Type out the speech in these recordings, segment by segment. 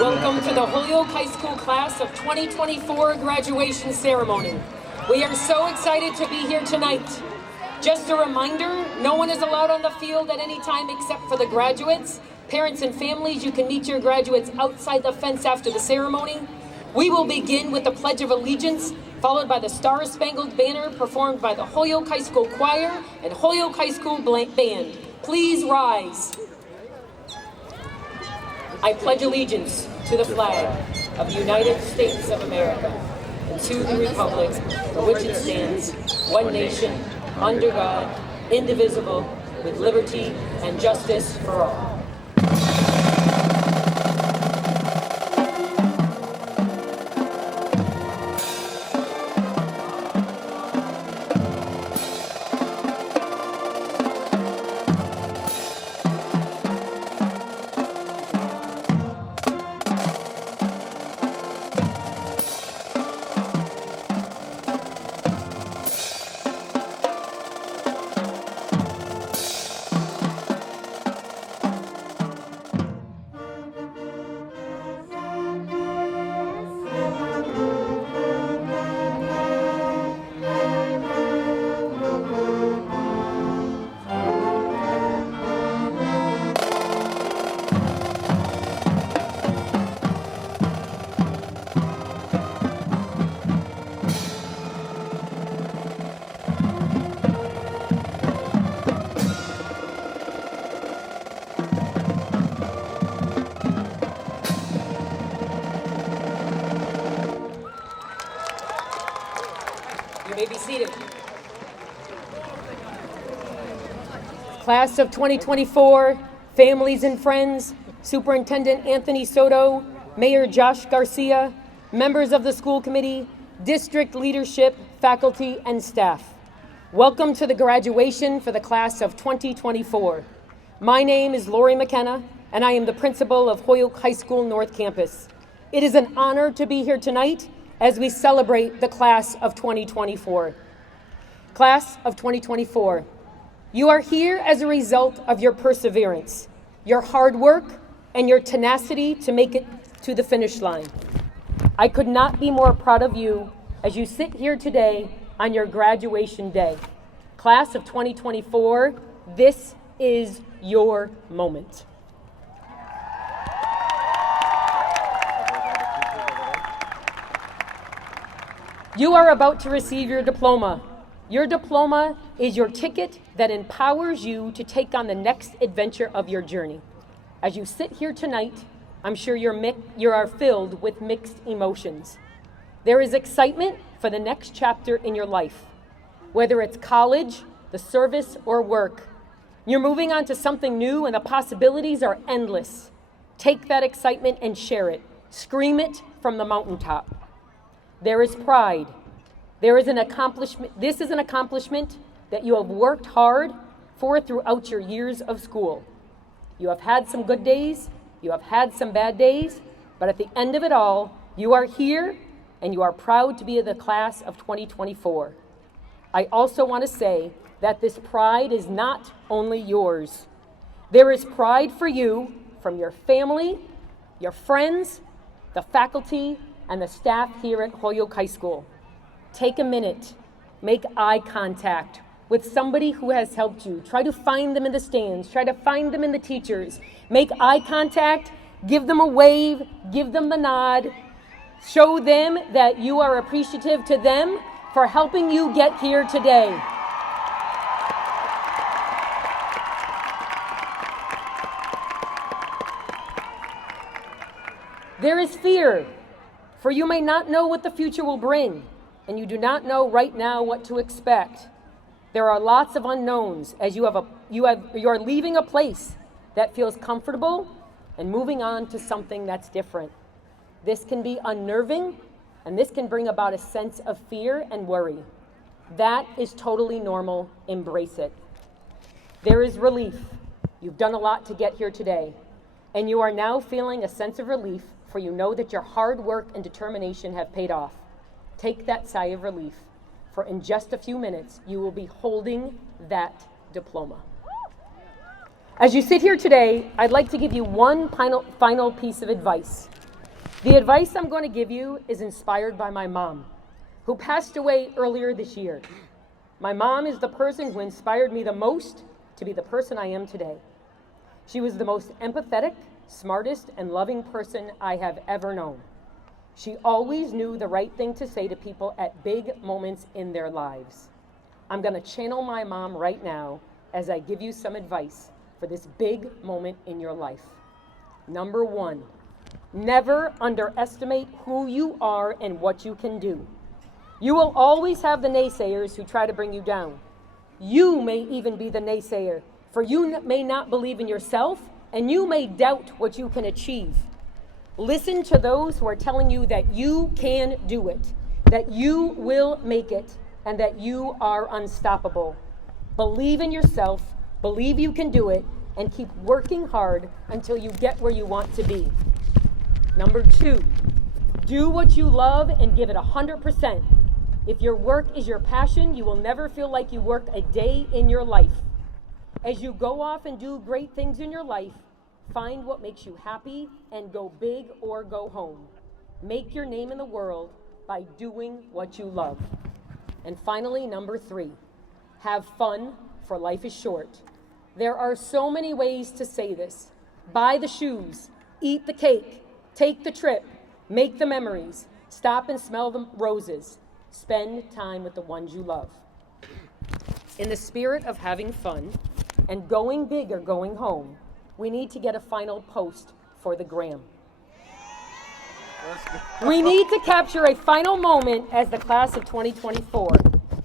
Welcome to the Holyoke High School class of 2024 graduation ceremony. We are so excited to be here tonight. Just a reminder, no one is allowed on the field at any time except for the graduates. Parents and families, you can meet your graduates outside the fence after the ceremony. We will begin with the Pledge of Allegiance, followed by the Star-Spangled Banner performed by the Holyoke High School Choir and Holyoke High School Band. Please rise. I pledge allegiance to the flag of the United States of America and to the republic for which it stands, one nation, under God, indivisible, with liberty and justice for all. seated. Class of 2024, families and friends, Superintendent Anthony Soto, Mayor Josh Garcia, members of the school committee, district leadership, faculty, and staff. Welcome to the graduation for the class of 2024. My name is Lori McKenna, and I am the principal of Holyoke High School North Campus. It is an honor to be here tonight as we celebrate the class of 2024. Class of 2024, you are here as a result of your perseverance, your hard work, and your tenacity to make it to the finish line. I could not be more proud of you as you sit here today on your graduation day. Class of 2024, this is your moment. You are about to receive your diploma. Your diploma is your ticket that empowers you to take on the next adventure of your journey. As you sit here tonight, I'm sure you are filled with mixed emotions. There is excitement for the next chapter in your life, whether it's college, the service, or work. You're moving on to something new and the possibilities are endless. Take that excitement and share it. Scream it from the mountaintop. There is pride. There is an accomplishment. This is an accomplishment that you have worked hard for throughout your years of school. You have had some good days, you have had some bad days, but at the end of it all, you are here and you are proud to be in the class of 2024. I also want to say that this pride is not only yours. There is pride for you from your family, your friends, the faculty, and the staff here at Holyoke High School. Take a minute, make eye contact with somebody who has helped you. Try to find them in the stands, try to find them in the teachers. Make eye contact, give them a wave, give them the nod. Show them that you are appreciative to them for helping you get here today. There is fear, for you may not know what the future will bring, and you do not know right now what to expect. There are lots of unknowns as you are leaving a place that feels comfortable and moving on to something that's different. This can be unnerving, and this can bring about a sense of fear and worry. That is totally normal. Embrace it. There is relief. You've done a lot to get here today, and you are now feeling a sense of relief, for you know that your hard work and determination have paid off. Take that sigh of relief, for in just a few minutes, you will be holding that diploma. As you sit here today, I'd like to give you one final piece of advice. The advice I'm going to give you is inspired by my mom, who passed away earlier this year. My mom is the person who inspired me the most to be the person I am today. She was the most empathetic, smartest, and loving person I have ever known. She always knew the right thing to say to people at big moments in their lives. I'm going to channel my mom right now as I give you some advice for this big moment in your life. Number one, never underestimate who you are and what you can do. You will always have the naysayers who try to bring you down. You may even be the naysayer, for you may not believe in yourself and you may doubt what you can achieve. Listen to those who are telling you that you can do it, that you will make it, and that you are unstoppable. Believe in yourself, believe you can do it, and keep working hard until you get where you want to be. Number two, do what you love and give it 100%. If your work is your passion, you will never feel like you worked a day in your life. As you go off and do great things in your life, find what makes you happy and go big or go home. Make your name in the world by doing what you love. And finally, number three, have fun, for life is short. There are so many ways to say this. Buy the shoes, eat the cake, take the trip, make the memories, stop and smell the roses, spend time with the ones you love. In the spirit of having fun and going big or going home, we need to get a final post for the gram. We need to capture a final moment as the class of 2024.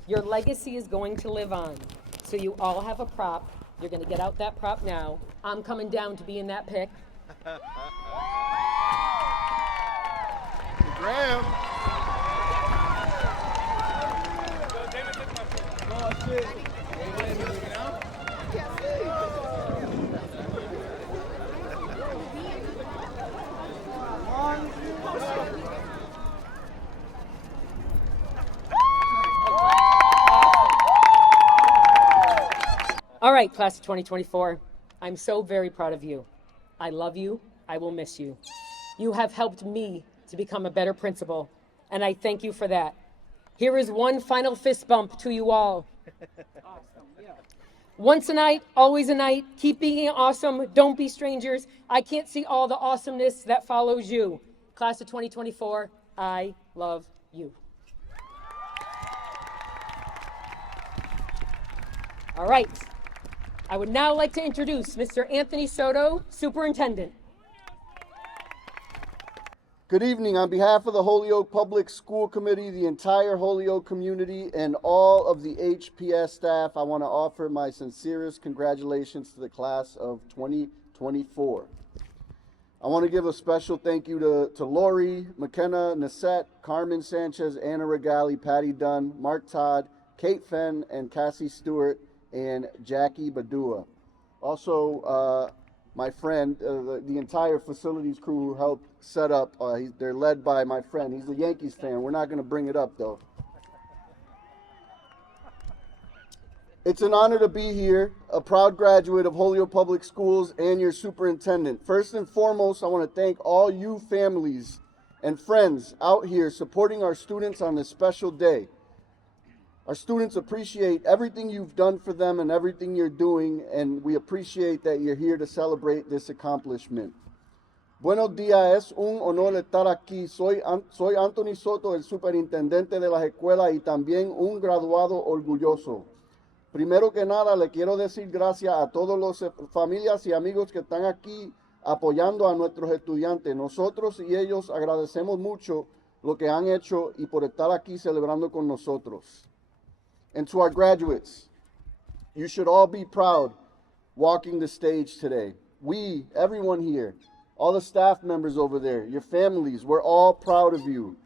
Your legacy is going to live on. So you all have a prop. You're going to get out that prop now. I'm coming down to be in that pic. Graham. All right, class of 2024, I'm so very proud of you. I love you. I will miss you. You have helped me to become a better principal, and I thank you for that. Here is one final fist bump to you all. Once a night, always a night. Keep being awesome. Don't be strangers. I can't see all the awesomeness that follows you. Class of 2024, I love you. All right. I would now like to introduce Mr. Anthony Soto, Superintendent. Good evening. On behalf of the Holyoke Public School Committee, the entire Holyoke community, and all of the HPS staff, I want to offer my sincerest congratulations to the class of 2024. I want to give a special thank you to Lori, McKenna, Nasette, Carmen Sanchez, Anna Regali, Patty Dunn, Mark Todd, Kate Fenn, and Cassie Stewart, and Jackie Badua. Also, my friend, the entire facilities crew who helped set up, they're led by my friend. He's a Yankees fan. We're not going to bring it up, though. It's an honor to be here, a proud graduate of Holyoke Public Schools and your superintendent. First and foremost, I want to thank all you families and friends out here supporting our students on this special day. Our students appreciate everything you've done for them and everything you're doing, and we appreciate that you're here to celebrate this accomplishment. Buenos días, es un honor estar aquí. Soy Anthony Soto, el superintendente de las escuelas y también un graduado orgulloso. Primero que nada, le quiero decir gracias a todas las familias y amigos que están aquí apoyando a nuestros estudiantes. Nosotros y ellos agradecemos mucho lo que han hecho y por estar aquí celebrando con nosotros. And to our graduates, you should all be proud walking the stage today. We, everyone here, all the staff members over there, your families, we're all proud of you.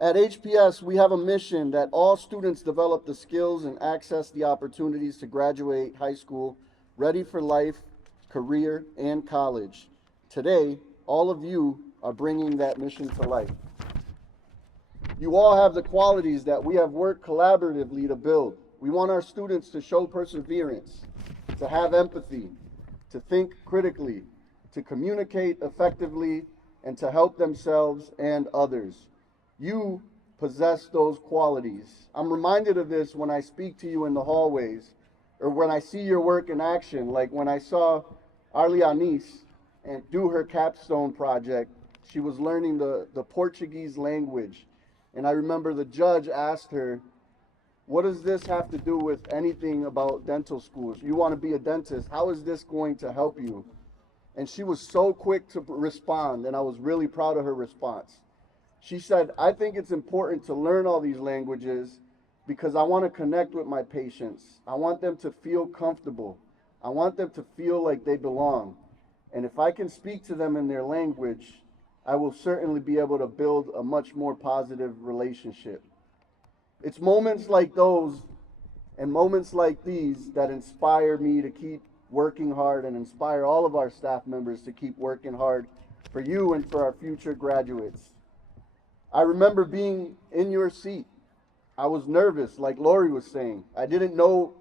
At HPS, we have a mission that all students develop the skills and access the opportunities to graduate high school ready for life, career, and college. Today, all of you are bringing that mission to life. You all have the qualities that we have worked collaboratively to build. We want our students to show perseverance, to have empathy, to think critically, to communicate effectively, and to help themselves and others. You possess those qualities. I'm reminded of this when I speak to you in the hallways, or when I see your work in action, like when I saw Arlianis and do her capstone project. She was learning the Portuguese language. And I remember the judge asked her, what does this have to do with anything about dental schools? You want to be a dentist. How is this going to help you? And she was so quick to respond, and I was really proud of her response. She said, I think it's important to learn all these languages because I want to connect with my patients. I want them to feel comfortable. I want them to feel like they belong. And if I can speak to them in their language, I will certainly be able to build a much more positive relationship. It's moments like those and moments like these that inspire me to keep working hard and inspire all of our staff members to keep working hard for you and for our future graduates. I remember being in your seat. I was nervous, like Lori was saying. I didn't know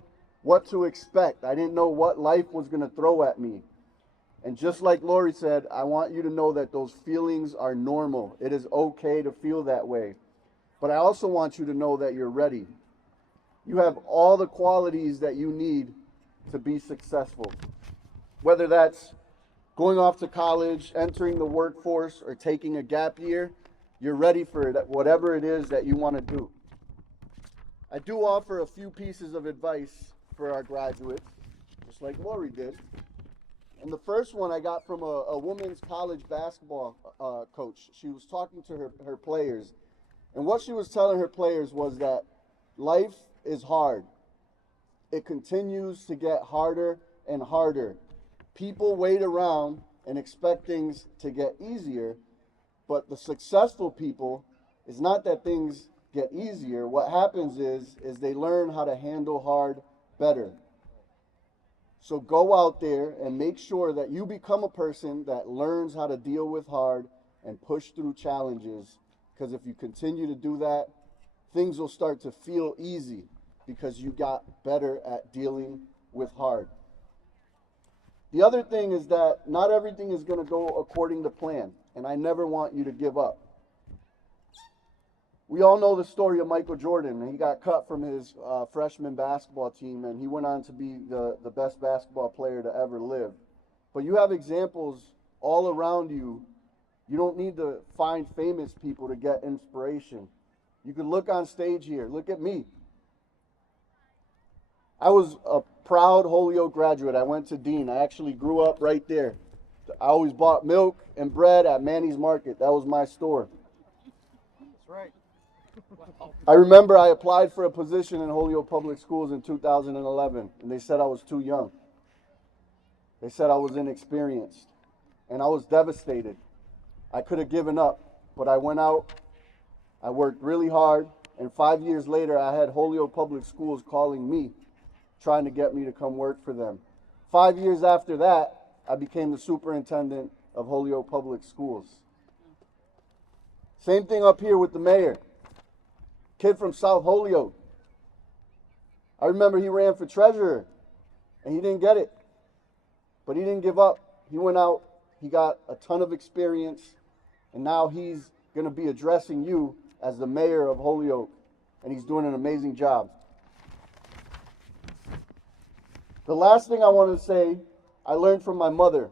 what to expect. I didn't know what life was going to throw at me. And just like Lori said, I want you to know that those feelings are normal. It is okay to feel that way. But I also want you to know that you're ready. You have all the qualities that you need to be successful. Whether that's going off to college, entering the workforce, or taking a gap year, you're ready for it, whatever it is that you want to do. I do offer a few pieces of advice for our graduates, just like Lori did. And the first one I got from a women's college basketball coach. She was talking to her players. And what she was telling her players was that life is hard. It continues to get harder and harder. People wait around and expect things to get easier, but the successful people, it's not that things get easier. What happens is they learn how to handle hard better. So go out there and make sure that you become a person that learns how to deal with hard and push through challenges, because if you continue to do that, things will start to feel easy because you got better at dealing with hard. The other thing is that not everything is going to go according to plan, and I never want you to give up. We all know the story of Michael Jordan. He got cut from his freshman basketball team, and he went on to be the best basketball player to ever live. But you have examples all around you. You don't need to find famous people to get inspiration. You can look on stage here. Look at me. I was a proud Holyoke graduate. I went to Dean. I actually grew up right there. I always bought milk and bread at Manny's Market. That was my store. That's right. I remember I applied for a position in Holyoke Public Schools in 2011, and they said I was too young. They said I was inexperienced, and I was devastated. I could have given up, but I went out, I worked really hard, and 5 years later I had Holyoke Public Schools calling me, trying to get me to come work for them. 5 years after that, I became the superintendent of Holyoke Public Schools. Same thing up here with the mayor. Kid from South Holyoke. I remember he ran for treasurer, and he didn't get it. But he didn't give up. He went out, he got a ton of experience, and now he's going to be addressing you as the mayor of Holyoke, and he's doing an amazing job. The last thing I want to say, I learned from my mother,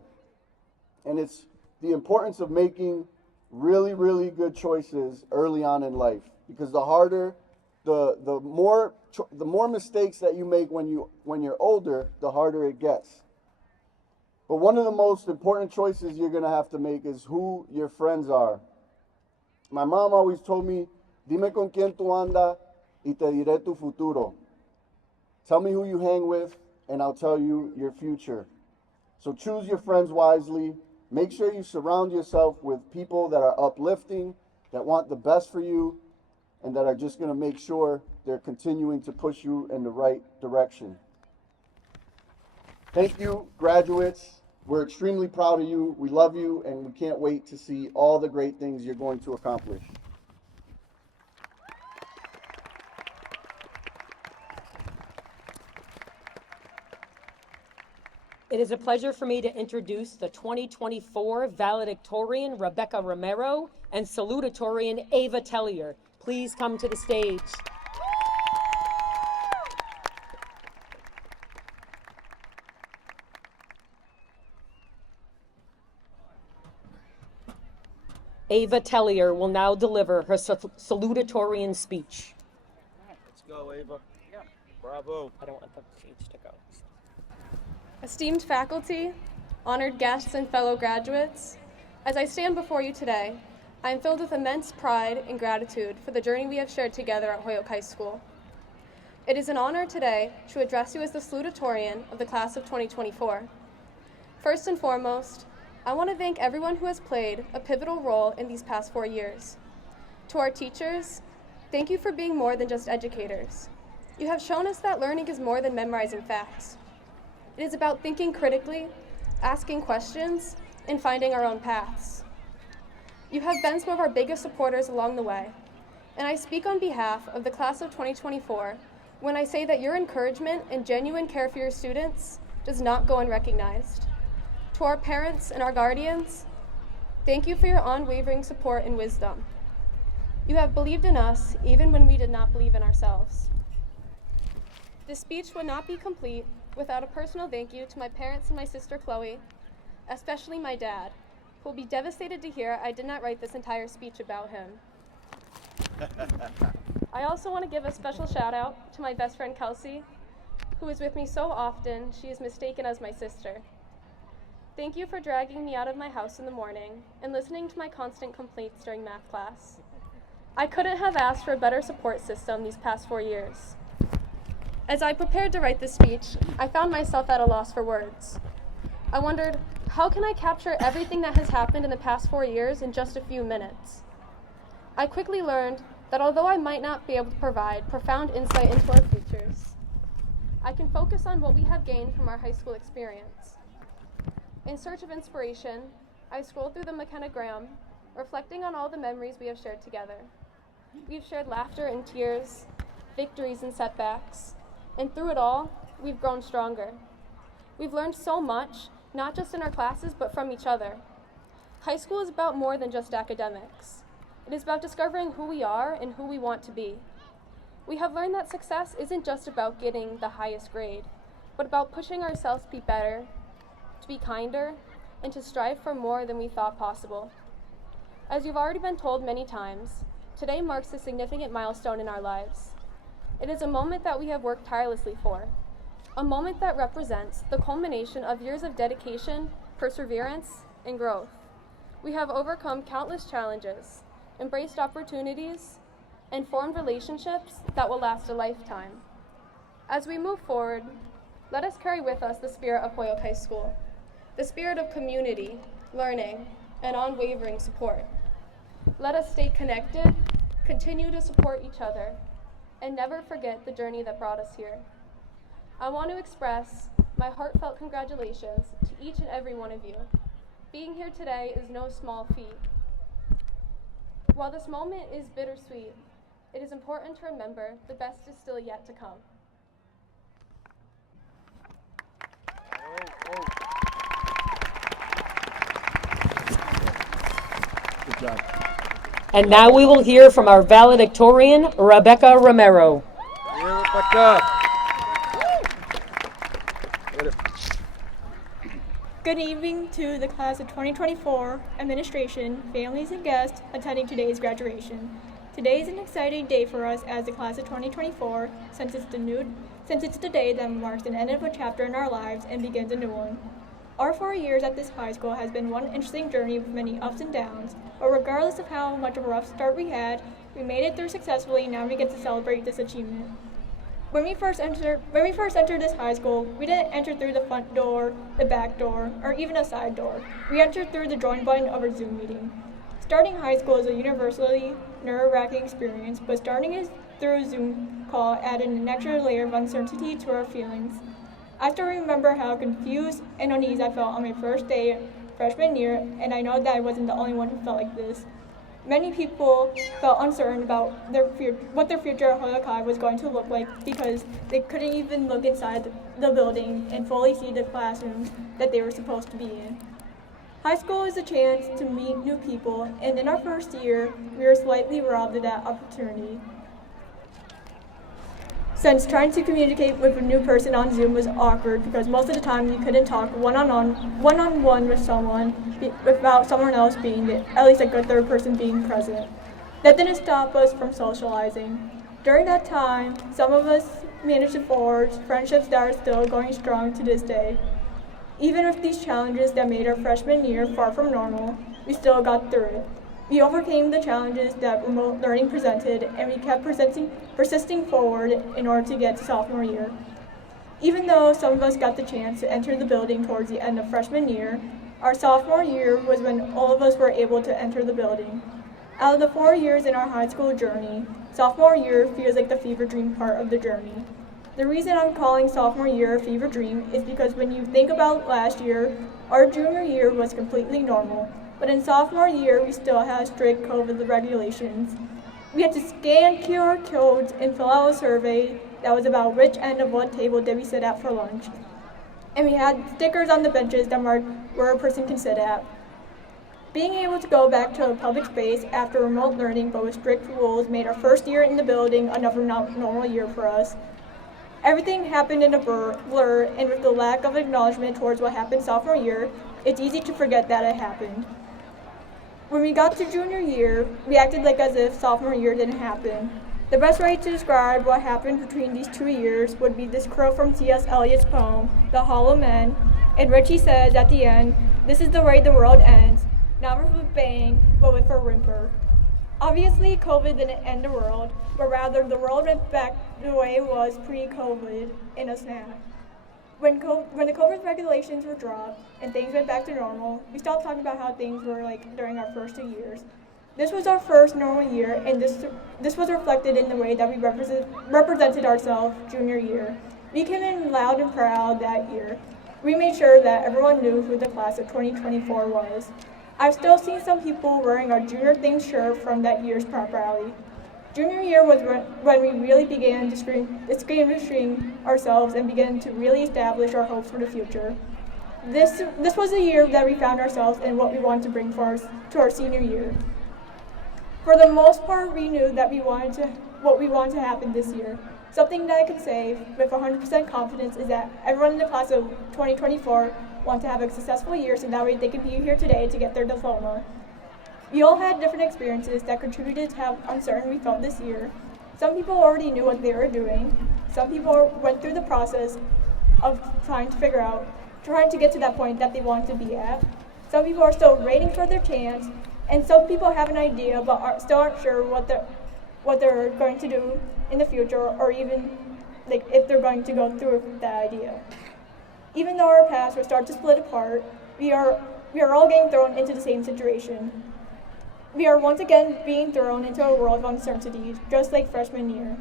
and it's the importance of making really, really good choices early on in life, because the more mistakes that you make when you're older, the harder it gets. But one of the most important choices you're going to have to make is who your friends are. My mom always told me, dime con quién tú andas y te diré tu futuro. Tell me who you hang with, and I'll tell you your future. So choose your friends wisely. Make sure you surround yourself with people that are uplifting, that want the best for you, and that are just going to make sure they're continuing to push you in the right direction. Thank you, graduates. We're extremely proud of you. We love you, and we can't wait to see all the great things you're going to accomplish. It is a pleasure for me to introduce the 2024 valedictorian Rebecca Romero and salutatorian Ava Tellier. Please come to the stage. Ava Tellier will now deliver her salutatorian speech. Let's go, Ava. Yeah. Bravo. I don't want the speech to go. Esteemed faculty, honored guests, and fellow graduates, as I stand before you today, I am filled with immense pride and gratitude for the journey we have shared together at Holyoke High School. It is an honor today to address you as the salutatorian of the class of 2024. First and foremost, I want to thank everyone who has played a pivotal role in these past 4 years. To our teachers, thank you for being more than just educators. You have shown us that learning is more than memorizing facts. It is about thinking critically, asking questions, and finding our own paths. You have been some of our biggest supporters along the way, and I speak on behalf of the class of 2024 when I say that your encouragement and genuine care for your students does not go unrecognized. To our parents and our guardians, thank you for your unwavering support and wisdom. You have believed in us even when we did not believe in ourselves. This speech would not be complete without a personal thank you to my parents and my sister Chloe, especially my dad, who will be devastated to hear I did not write this entire speech about him. I also want to give a special shout out to my best friend Kelsey, who is with me so often she is mistaken as my sister. Thank you for dragging me out of my house in the morning and listening to my constant complaints during math class. I couldn't have asked for a better support system these past 4 years. As I prepared to write this speech, I found myself at a loss for words. I wondered, how can I capture everything that has happened in the past 4 years in just a few minutes? I quickly learned that although I might not be able to provide profound insight into our futures, I can focus on what we have gained from our high school experience. In search of inspiration, I scrolled through the McKenna-Graham, reflecting on all the memories we have shared together. We've shared laughter and tears, victories and setbacks, and through it all, we've grown stronger. We've learned so much, not just in our classes, but from each other. High school is about more than just academics. It is about discovering who we are and who we want to be. We have learned that success isn't just about getting the highest grade, but about pushing ourselves to be better, to be kinder, and to strive for more than we thought possible. As you've already been told many times, today marks a significant milestone in our lives. It is a moment that we have worked tirelessly for, a moment that represents the culmination of years of dedication, perseverance, and growth. We have overcome countless challenges, embraced opportunities, and formed relationships that will last a lifetime. As we move forward, let us carry with us the spirit of Holyoke High School, the spirit of community, learning, and unwavering support. Let us stay connected, continue to support each other, and never forget the journey that brought us here. I want to express my heartfelt congratulations to each and every one of you. Being here today is no small feat. While this moment is bittersweet, it is important to remember the best is still yet to come. Good job. And now we will hear from our valedictorian, Rebecca Romero. Here, Rebecca. Good evening to the class of 2024, administration, families, and guests attending today's graduation. Today is an exciting day for us as the class of 2024, since it's the day that marks the end of a chapter in our lives and begins a new one. Our 4 years at this high school has been one interesting journey with many ups and downs, but regardless of how much of a rough start we had, we made it through successfully, and now we get to celebrate this achievement. When we first entered this high school, we didn't enter through the front door, the back door, or even a side door. We entered through the join button of our Zoom meeting. Starting high school is a universally nerve-wracking experience, but starting it through a Zoom call added an extra layer of uncertainty to our feelings. I still remember how confused and uneasy I felt on my first day freshman year, and I know that I wasn't the only one who felt like this. Many people felt uncertain about what their future at Holyoke High was going to look like because they couldn't even look inside the building and fully see the classrooms that they were supposed to be in. High school is a chance to meet new people, and in our first year, we were slightly robbed of that opportunity. Since trying to communicate with a new person on Zoom was awkward because most of the time you couldn't talk one-on-one with someone without someone else being, at least a good third person being present. That didn't stop us from socializing. During that time, some of us managed to forge friendships that are still going strong to this day. Even with these challenges that made our freshman year far from normal, we still got through it. We overcame the challenges that remote learning presented, and we kept persisting forward in order to get to sophomore year. Even though some of us got the chance to enter the building towards the end of freshman year, our sophomore year was when all of us were able to enter the building. Out of the 4 years in our high school journey, sophomore year feels like the fever dream part of the journey. The reason I'm calling sophomore year a fever dream is because when you think about last year, our junior year was completely normal. But in sophomore year, we still had strict COVID regulations. We had to scan QR codes and fill out a survey that was about which end of what table did we sit at for lunch. And we had stickers on the benches that marked where a person can sit at. Being able to go back to a public space after remote learning but with strict rules made our first year in the building another normal year for us. Everything happened in a blur, and with the lack of acknowledgement towards what happened sophomore year, it's easy to forget that it happened. When we got to junior year, we acted like as if sophomore year didn't happen. The best way to describe what happened between these 2 years would be this quote from T.S. Eliot's poem, The Hollow Men, in which he says at the end, "This is the way the world ends, not with a bang, but with a whimper." Obviously, COVID didn't end the world, but rather the world went back the way it was pre-COVID in a snap. When the COVID regulations were dropped and things went back to normal, we stopped talking about how things were like during our first 2 years. This was our first normal year, and this was reflected in the way that we represented ourselves junior year. We came in loud and proud that year. We made sure that everyone knew who the class of 2024 was. I've still seen some people wearing our Junior Things shirt from that year's prep rally. Junior year was when we really began distinguishing ourselves and began to really establish our hopes for the future. This was a year that we found ourselves and what we wanted to bring to our senior year. For the most part, we knew that what we wanted to happen this year. Something that I can say with 100% confidence is that everyone in the class of 2024 want to have a successful year so that way they can be here today to get their diploma. We all had different experiences that contributed to how uncertain we felt this year. Some people already knew what they were doing. Some people went through the process of trying to get to that point that they want to be at. Some people are still waiting for their chance, and some people have an idea but still aren't sure what they're going to do in the future, or even if they're going to go through with that idea. Even though our paths will start to split apart, we are all getting thrown into the same situation. We are once again being thrown into a world of uncertainty, just like freshman year.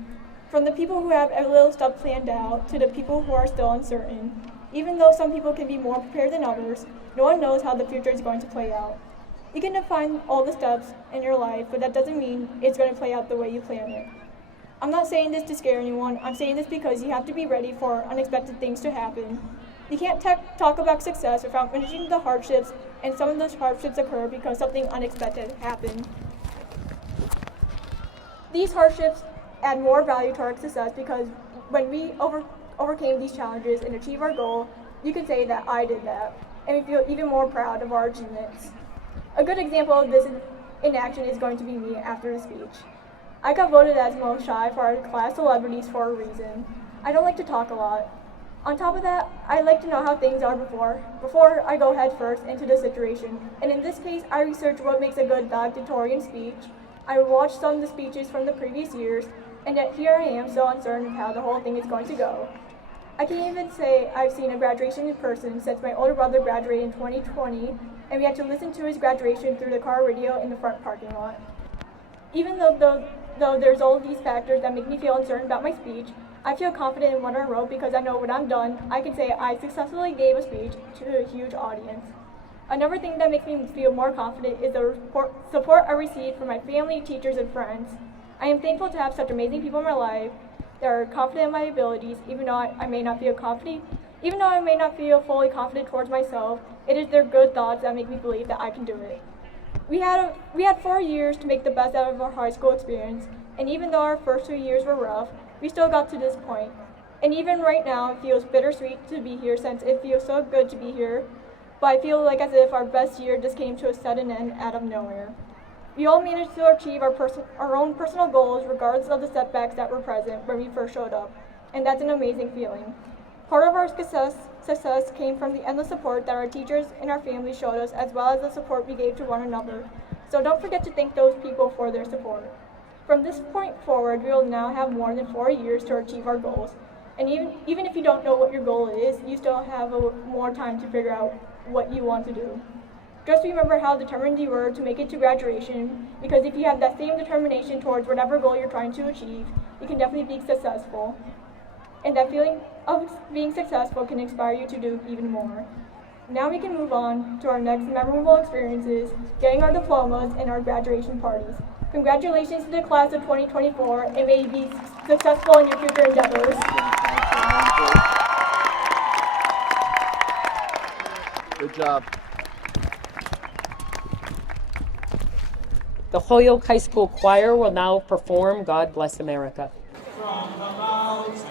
From the people who have a little stuff planned out to the people who are still uncertain. Even though some people can be more prepared than others, no one knows how the future is going to play out. You can define all the steps in your life, but that doesn't mean it's going to play out the way you plan it. I'm not saying this to scare anyone. I'm saying this because you have to be ready for unexpected things to happen. You can't talk about success without mentioning the hardships, and some of those hardships occur because something unexpected happened. These hardships add more value to our success because when we overcame these challenges and achieved our goal, you can say that I did that, and we feel even more proud of our achievements. A good example of this in action is going to be me after the speech. I got voted as most shy for our class celebrities for a reason. I don't like to talk a lot. On top of that, I like to know how things are before I go head first into the situation. And in this case, I researched what makes a good valedictorian speech. I watched some of the speeches from the previous years, and yet here I am so uncertain of how the whole thing is going to go. I can't even say I've seen a graduation in person since my older brother graduated in 2020, and we had to listen to his graduation through the car radio in the front parking lot. Even though there's all these factors that make me feel uncertain about my speech, I feel confident in what I wrote because I know when I'm done, I can say I successfully gave a speech to a huge audience. Another thing that makes me feel more confident is the support I received from my family, teachers, and friends. I am thankful to have such amazing people in my life that are confident in my abilities, even though I may not feel fully confident towards myself. It is their good thoughts that make me believe that I can do it. We had 4 years to make the best out of our high school experience, and even though our first 2 years were rough, we still got to this point. And even right now, it feels bittersweet to be here since it feels so good to be here, but I feel like as if our best year just came to a sudden end out of nowhere. We all managed to achieve our own personal goals regardless of the setbacks that were present when we first showed up, and that's an amazing feeling. Part of our success came from the endless support that our teachers and our families showed us, as well as the support we gave to one another. So don't forget to thank those people for their support. From this point forward, we will now have more than 4 years to achieve our goals. And even if you don't know what your goal is, you still have more time to figure out what you want to do. Just remember how determined you were to make it to graduation, because if you have that same determination towards whatever goal you're trying to achieve, you can definitely be successful. And that feeling of being successful can inspire you to do even more. Now we can move on to our next memorable experiences, getting our diplomas and our graduation parties. Congratulations to the class of 2024, and may you be successful in your future endeavors. Good job. The Holyoke High School Choir will now perform God Bless America. From the mountains,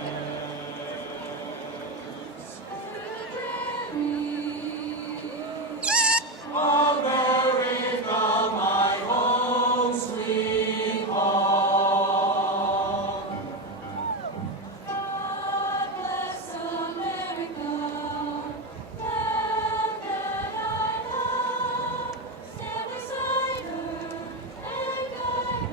America, my home sweet home. God bless America, land that I love. Stand beside her and guide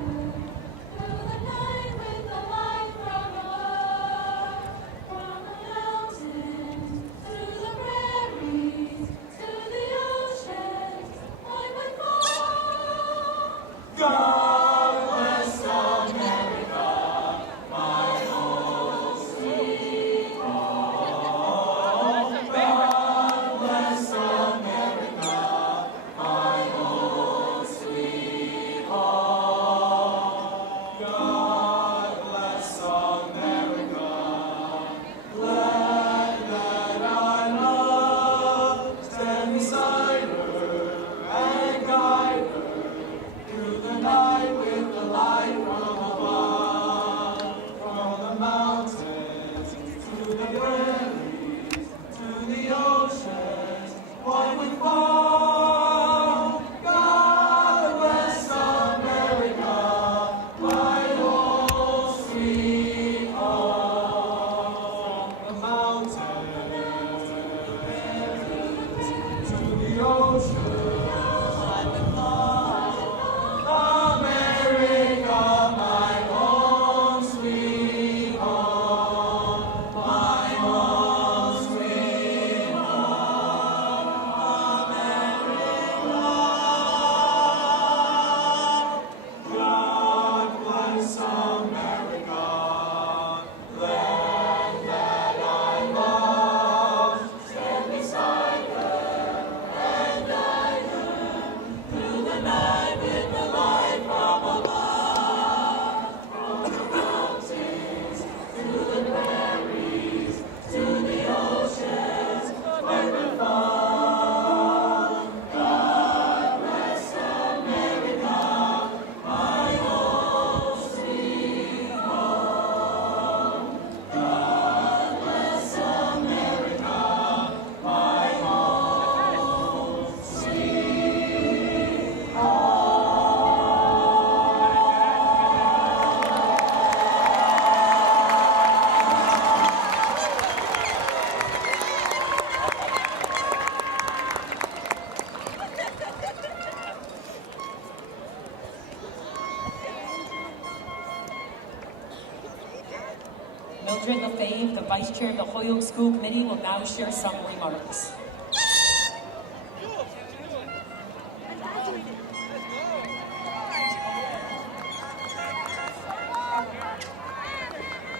Mildred LaFave, the Vice Chair of the Holyoke School Committee, will now share some remarks.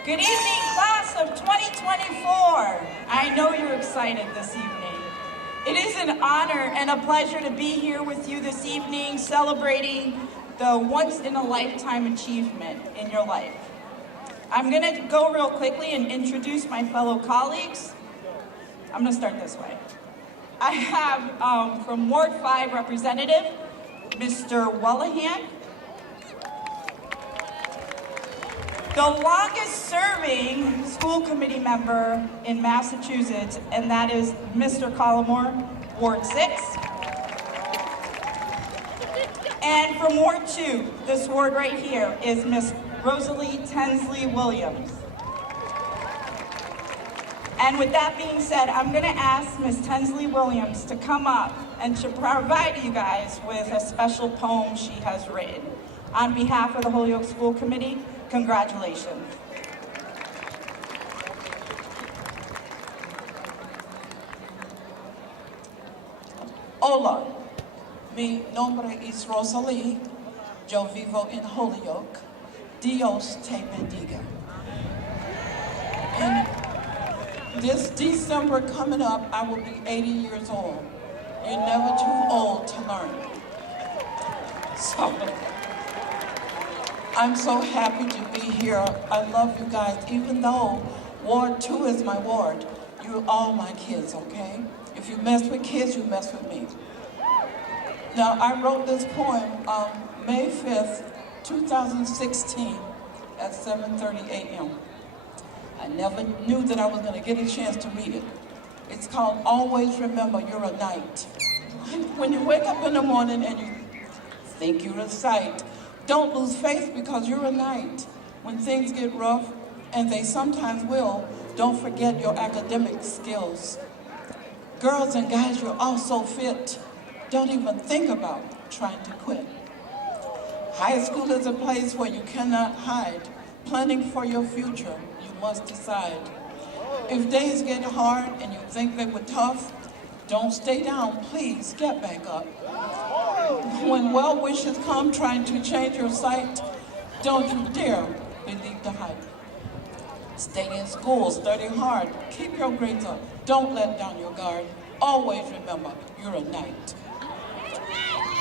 Good evening, class of 2024. I know you're excited this evening. It is an honor and a pleasure to be here with you this evening, celebrating the once-in-a-lifetime achievement in your life. I'm going to go real quickly and introduce my fellow colleagues. I'm going to start this way. I have from Ward 5 Representative, Mr. Wellahan. The longest serving school committee member in Massachusetts, and that is Mr. Collimore, Ward 6. And from Ward 2, this ward right here, is Miss Rosalie Tensley Williams. And with that being said, I'm gonna ask Miss Tensley Williams to come up and to provide you guys with a special poem she has written. On behalf of the Holyoke School Committee, congratulations. Hola, mi nombre es Rosalie, yo vivo en Holyoke, Dios te bendiga. And this December coming up, I will be 80 years old. You're never too old to learn. So, I'm so happy to be here. I love you guys. Even though Ward 2 is my ward, you're all my kids, okay? If you mess with kids, you mess with me. Now, I wrote this poem on May 5th, 2016 at 7:30 a.m. I never knew that I was going to get a chance to read it. It's called Always Remember You're a Knight. When you wake up in the morning and you think you're a sight, don't lose faith because you're a knight. When things get rough, and they sometimes will, don't forget your academic skills. Girls and guys, you're all so fit. Don't even think about trying to quit. High school is a place where you cannot hide. Planning for your future, you must decide. If days get hard and you think they were tough, don't stay down, please get back up. when well wishes come trying to change your sight, don't you dare believe the hype. Stay in school, study hard, keep your grades up, don't let down your guard. Always remember, you're a knight.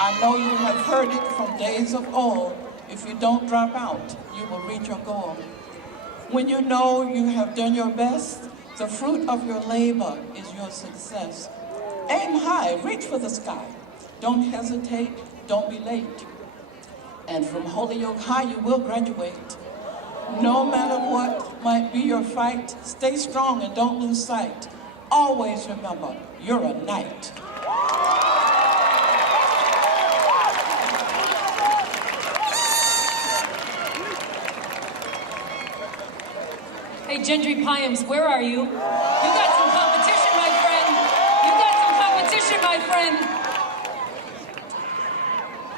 I know you have heard it from days of old. If you don't drop out, you will reach your goal. When you know you have done your best, the fruit of your labor is your success. Aim high, reach for the sky. Don't hesitate, don't be late. And from Holyoke High, you will graduate. No matter what might be your fight, stay strong and don't lose sight. Always remember, you're a knight. Hey, Gendry Piams, where are you? You got some competition, my friend. You got some competition, my friend.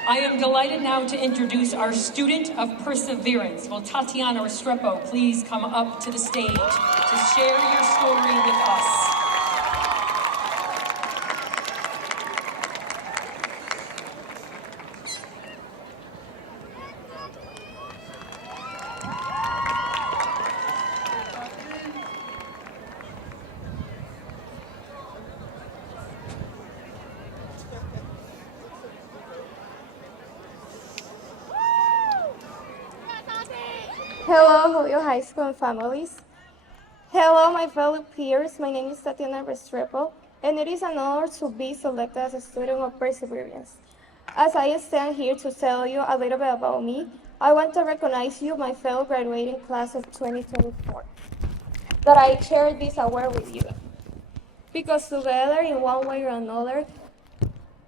I am delighted now to introduce our student of perseverance. Will Tatiana Restrepo please come up to the stage to share your story with us? Hello, Holyoke High School and families. Hello, my fellow peers. My name is Tatiana Restrepo, and it is an honor to be selected as a student of perseverance. As I stand here to tell you a little bit about me, I want to recognize you, my fellow graduating class of 2024, that I share this award with you. Because together, in one way or another,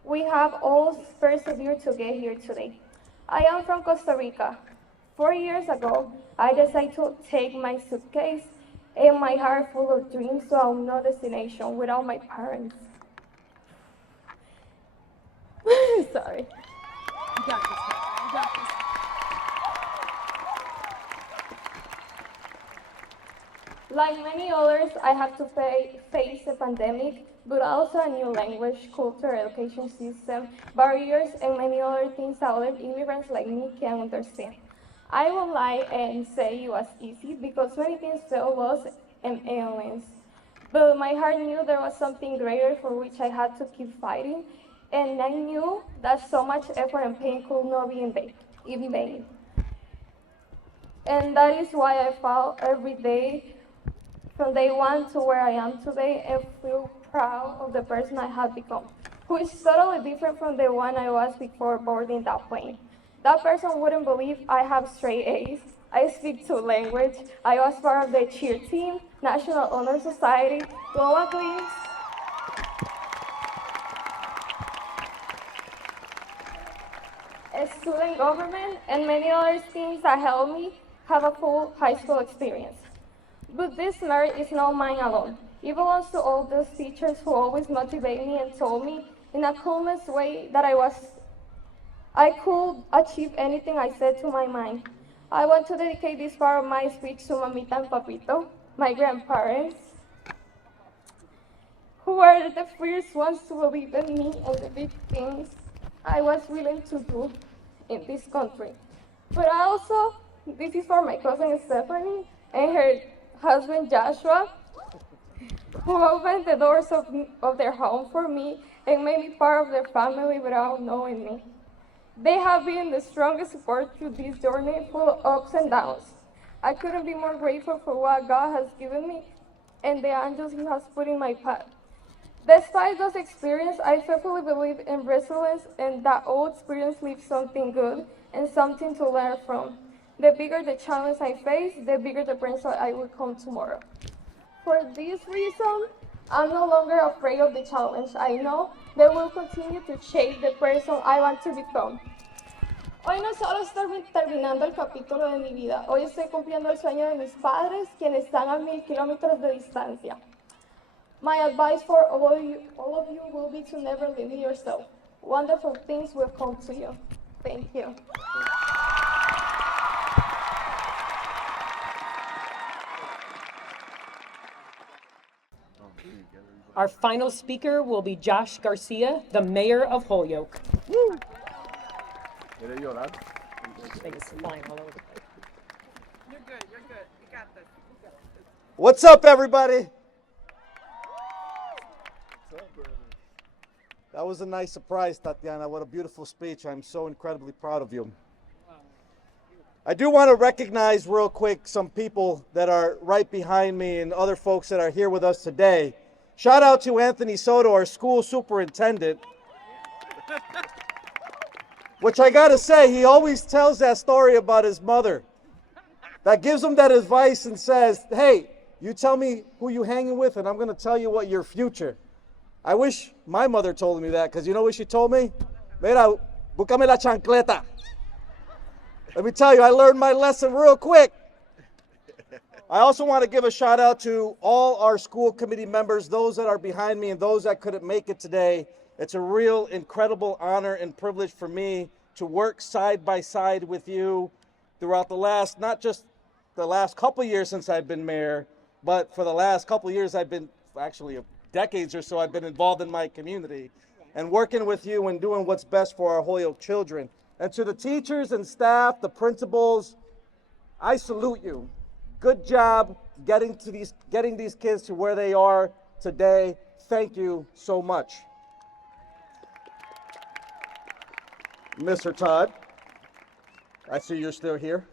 we have all persevered to get here today. I am from Costa Rica. 4 years ago, I decided to take my suitcase and my heart full of dreams to a unknown destination without my parents. Sorry. You got this, you got this. Like many others, I have to face a pandemic, but also a new language, culture, education system, barriers, and many other things that other immigrants like me can understand. I won't lie and say it was easy because many things felt lost and aliens. But my heart knew there was something greater for which I had to keep fighting, and I knew that so much effort and pain could not be in vain. And that is why I fought every day from day one to where I am today and feel proud of the person I have become, who is totally different from the one I was before boarding that plane. That person wouldn't believe I have straight A's. I speak two languages. I was part of the cheer team, National Honor Society, Global Gleams, student government, and many other things that helped me have a full high school experience. But this merit is not mine alone. It belongs to all those teachers who always motivated me and told me in a calmest way that I could achieve anything I set to my mind. I want to dedicate this part of my speech to Mamita and Papito, my grandparents, who were the first ones to believe in me and the big things I was willing to do in this country. But also, this is for my cousin Stephanie and her husband Joshua, who opened the doors of their home for me and made me part of their family without knowing me. They have been the strongest support through this journey full of ups and downs. I couldn't be more grateful for what God has given me and the angels He has put in my path. Despite those experiences, I firmly believe in resilience and that all experience leaves something good and something to learn from. The bigger the challenge I face, the bigger the person I will become tomorrow. For this reason, I'm no longer afraid of the challenge. I know they will continue to shape the person I want to become. Hoy no solo estoy terminando el capítulo de mi vida, hoy estoy cumpliendo el sueño de mis padres, quienes están a 1000 kilómetros de distancia. My advice for all of you will be to never limit yourself. Wonderful things will come to you. Thank you. Our final speaker will be Josh Garcia, the mayor of Holyoke. ¿Quieres llorar? Thing is flying all over the place. You're good. You're good. You got this. What's up, everybody? That was a nice surprise, Tatiana. What a beautiful speech. I'm so incredibly proud of you. I do want to recognize real quick some people that are right behind me and other folks that are here with us today. Shout out to Anthony Soto, our school superintendent. Which I gotta say, he always tells that story about his mother. That gives him that advice and says, hey, you tell me who you hanging with and I'm gonna tell you what your future. I wish my mother told me that, because you know what she told me? Mira, búscame la chancleta. Let me tell you, I learned my lesson real quick. I also want to give a shout out to all our school committee members, those that are behind me and those that couldn't make it today. It's a real incredible honor and privilege for me to work side by side with you throughout the last, not just the last couple years since I've been mayor, but for the last couple years I've been, actually decades or so, I've been involved in my community and working with you and doing what's best for our Holyoke children. And to the teachers and staff, the principals, I salute you. Good job getting these kids to where they are today. Thank you so much. Mr. Todd, I see you're still here.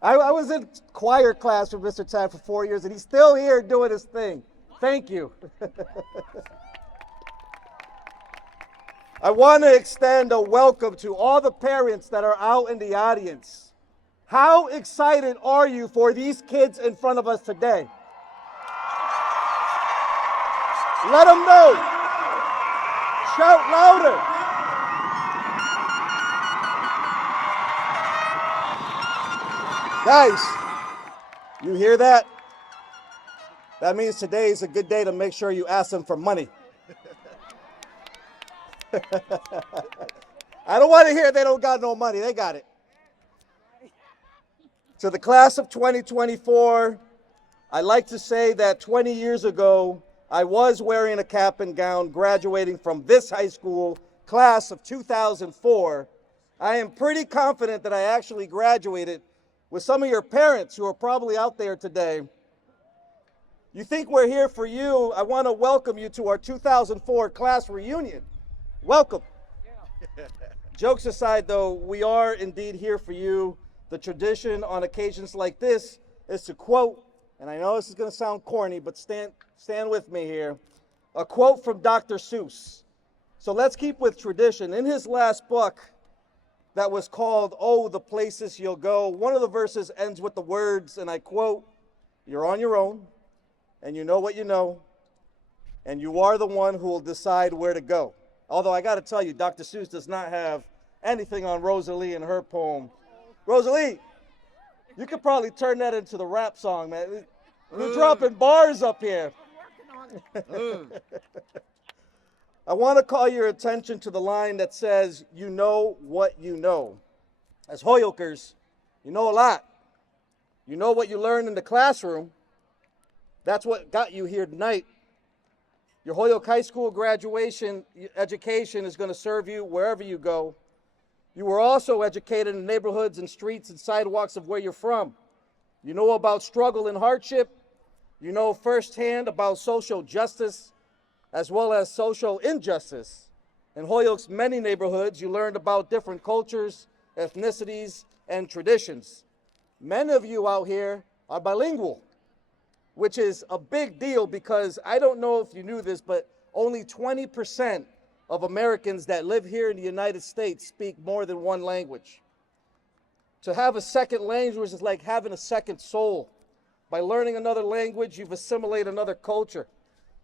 I was in choir class with Mr. Todd for 4 years, and he's still here doing his thing. Thank you. I want to extend a welcome to all the parents that are out in the audience. How excited are you for these kids in front of us today? Let them know. Shout louder. Guys, you hear that? That means today is a good day to make sure you ask them for money. I don't want to hear they don't got no money. They got it. To the class of 2024, I like to say that 20 years ago, I was wearing a cap and gown graduating from this high school, class of 2004. I am pretty confident that I actually graduated with some of your parents who are probably out there today. You think we're here for you? I want to welcome you to our 2004 class reunion. Welcome. Jokes aside, though, we are indeed here for you. The tradition on occasions like this is to quote, and I know this is going to sound corny, but stand with me here, a quote from Dr. Seuss. So let's keep with tradition. In his last book that was called Oh, the Places You'll Go, one of the verses ends with the words, and I quote, "You're on your own, and you know what you know, and you are the one who will decide where to go." Although I got to tell you, Dr. Seuss does not have anything on Rosalie and her poem. Rosalie, you could probably turn that into the rap song, man. We're dropping bars up here. I want to call your attention to the line that says, you know what you know. As Hoyokers, you know a lot. You know what you learned in the classroom. That's what got you here tonight. Your Holyoke High School graduation education is going to serve you wherever you go. You were also educated in neighborhoods and streets and sidewalks of where you're from. You know about struggle and hardship. You know firsthand about social justice as well as social injustice. In Holyoke's many neighborhoods, you learned about different cultures, ethnicities, and traditions. Many of you out here are bilingual, which is a big deal because I don't know if you knew this, but only 20% of Americans that live here in the United States speak more than one language. To have a second language is like having a second soul. By learning another language, you've assimilated another culture.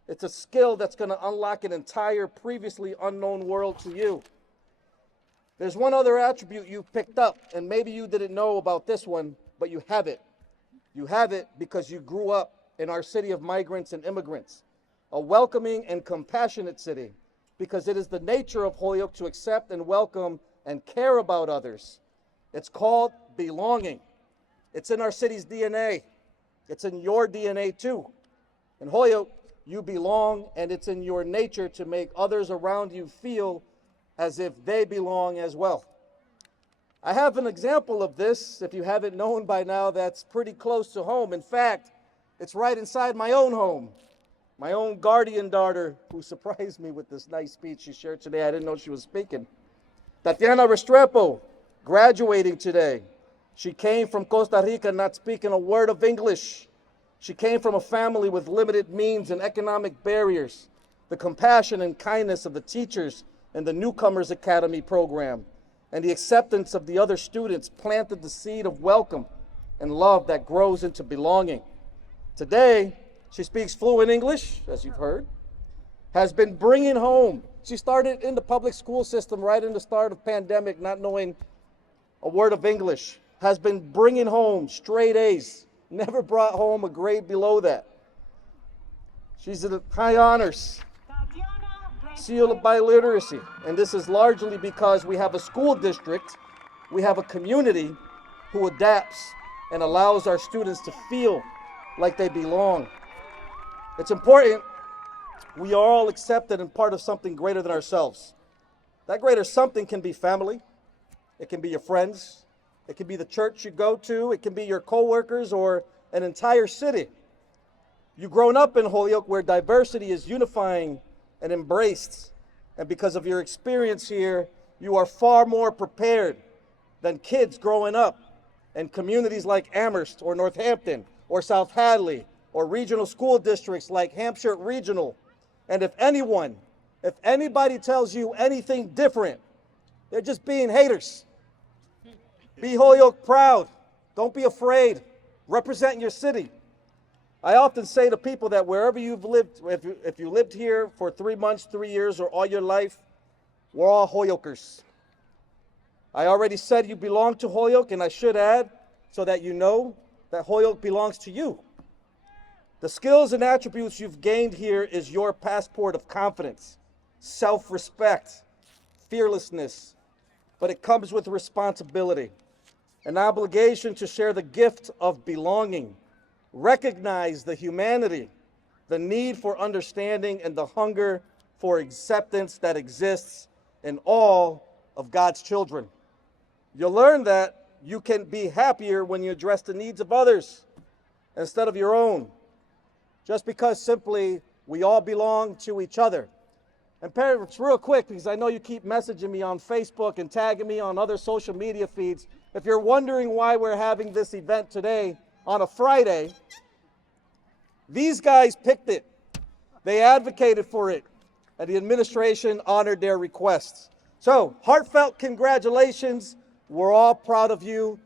It's a skill that's going to unlock an entire previously unknown world to you. There's one other attribute you've picked up, and maybe you didn't know about this one, but you have it. You have it because you grew up in our city of migrants and immigrants, a welcoming and compassionate city, because it is the nature of Holyoke to accept and welcome and care about others. It's called belonging. It's in our city's DNA. It's in your DNA too. In Holyoke, you belong, and it's in your nature to make others around you feel as if they belong as well. I have an example of this, if you haven't known by now, that's pretty close to home. In fact, it's right inside my own home. My own guardian daughter, who surprised me with this nice speech she shared today. I didn't know she was speaking. Tatiana Restrepo, graduating today. She came from Costa Rica not speaking a word of English. She came from a family with limited means and economic barriers. The compassion and kindness of the teachers in the Newcomers Academy program and the acceptance of the other students planted the seed of welcome and love that grows into belonging. Today, she speaks fluent English, as you've heard, has been bringing home. She started in the public school system right in the start of pandemic, not knowing a word of English, has been bringing home straight A's, never brought home a grade below that. She's in high honors, sealed by literacy, and this is largely because we have a school district, we have a community who adapts and allows our students to feel like they belong. It's important we are all accepted and part of something greater than ourselves. That greater something can be family, it can be your friends, it can be the church you go to, it can be your coworkers or an entire city. You've grown up in Holyoke where diversity is unifying and embraced, and because of your experience here, you are far more prepared than kids growing up in communities like Amherst or Northampton or South Hadley or regional school districts like Hampshire Regional. And if anybody tells you anything different, they're just being haters. Be Holyoke proud. Don't be afraid. Represent your city. I often say to people that wherever you've lived, if you lived here for 3 months, 3 years, or all your life, we're all Hoyokers. I already said you belong to Holyoke, and I should add, so that you know that Holyoke belongs to you. The skills and attributes you've gained here is your passport of confidence, self-respect, fearlessness, but it comes with responsibility, an obligation to share the gift of belonging, recognize the humanity, the need for understanding, and the hunger for acceptance that exists in all of God's children. You'll learn that you can be happier when you address the needs of others instead of your own, just because simply we all belong to each other. And parents, real quick, because I know you keep messaging me on Facebook and tagging me on other social media feeds, if you're wondering why we're having this event today on a Friday, these guys picked it. They advocated for it, and the administration honored their requests. So, heartfelt congratulations. We're all proud of you.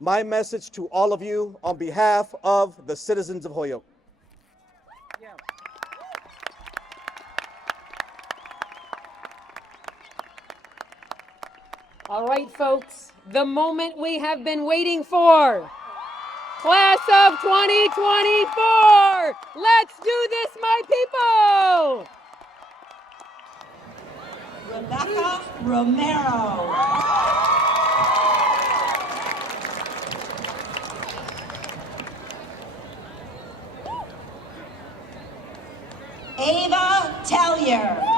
My message to all of you on behalf of the citizens of Holyoke. All right, folks, the moment we have been waiting for. Class of 2024, let's do this, my people! Rebecca Romero. Ava Tellier.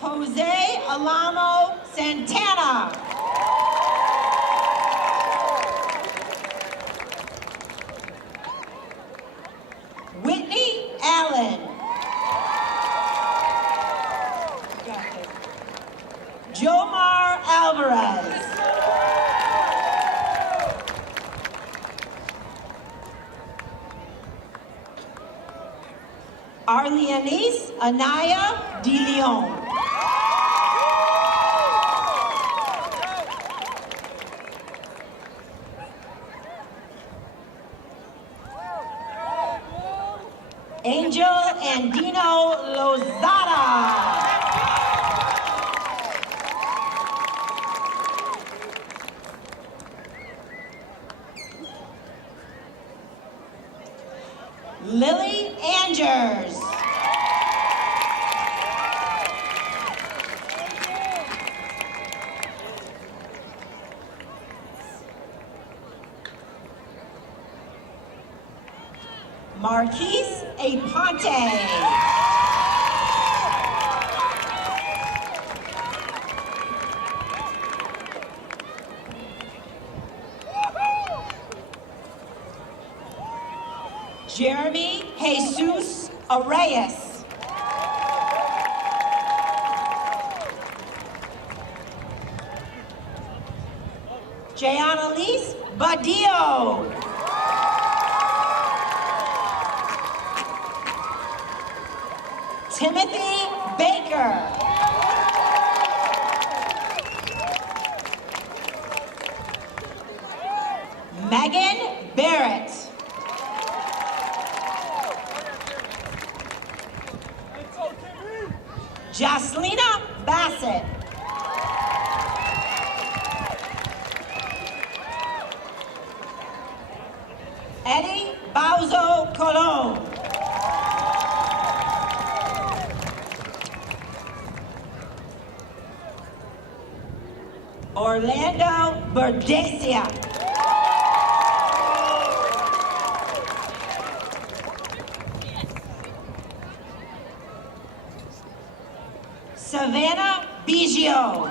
Jose Alamo Santana. Whitney Allen. Jomar Alvarez. Arlenis Anaya De Leon. Angel Andino Lozada. Lily Angers. Marquise Aponte. Jeremy Jesus Arreyes. Jayanalise Badillo. Timothy Baker. Megan Barrett. Jocelina Bassett. Eddie Bauzo Colon. Orlando Berdesia. Savannah Biggio.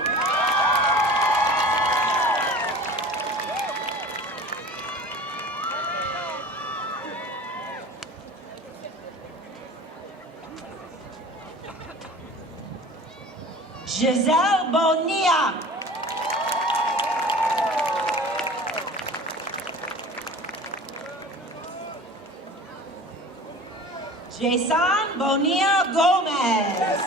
Giselle Bonilla. Jason Bonilla Gomez.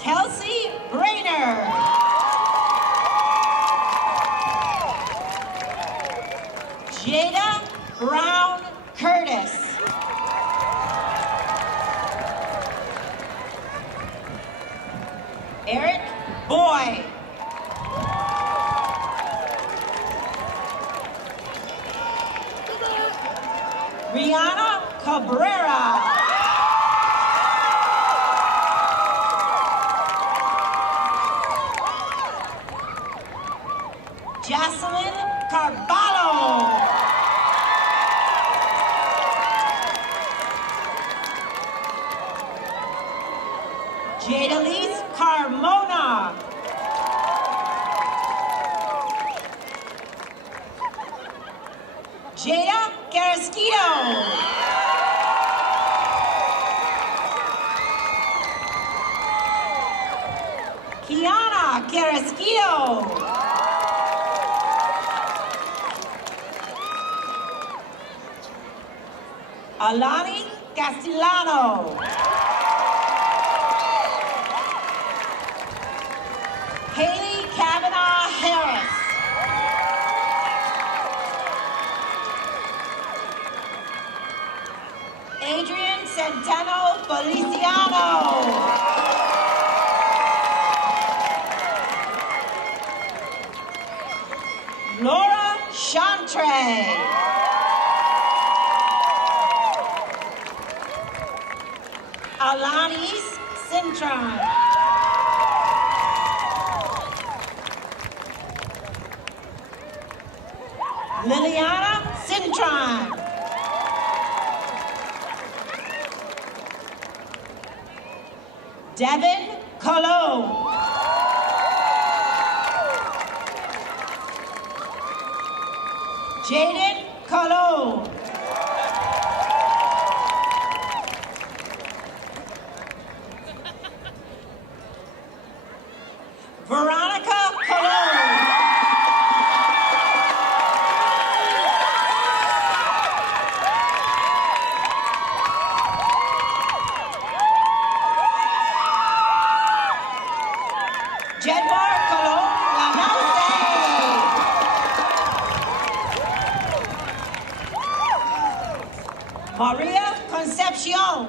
Kelsey Brainerd. Jada Brown Curtis. Eric Boyd. Rihanna Cabrera. Jocelyn Carvalho. Jadalise Carmona. Jada Carrasquito. Kiana Carrasquito. Alani Castellano. Haley Kavanaugh Harris. Adrian Centeno Feliciano. Laura Chantre. Alanis Cintron. Liliana Cintron. Devin Cologne. Jaden Cologne. Veronica Cologne. Jedmar Cologne Lanause. Maria Concepcion.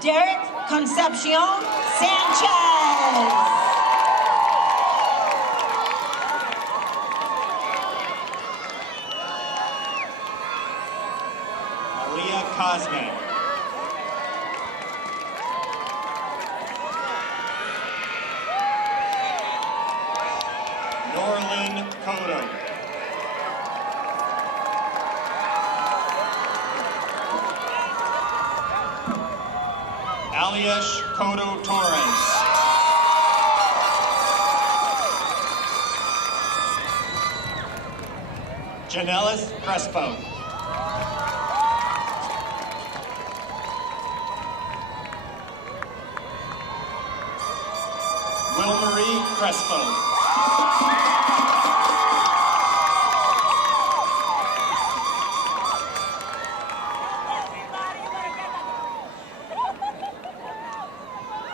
Derek Concepcion Sanchez. Leah Cosme. Norlin Cotto. Aliash Cotto Torres. Janelis Crespo. Wilmarie Crespo.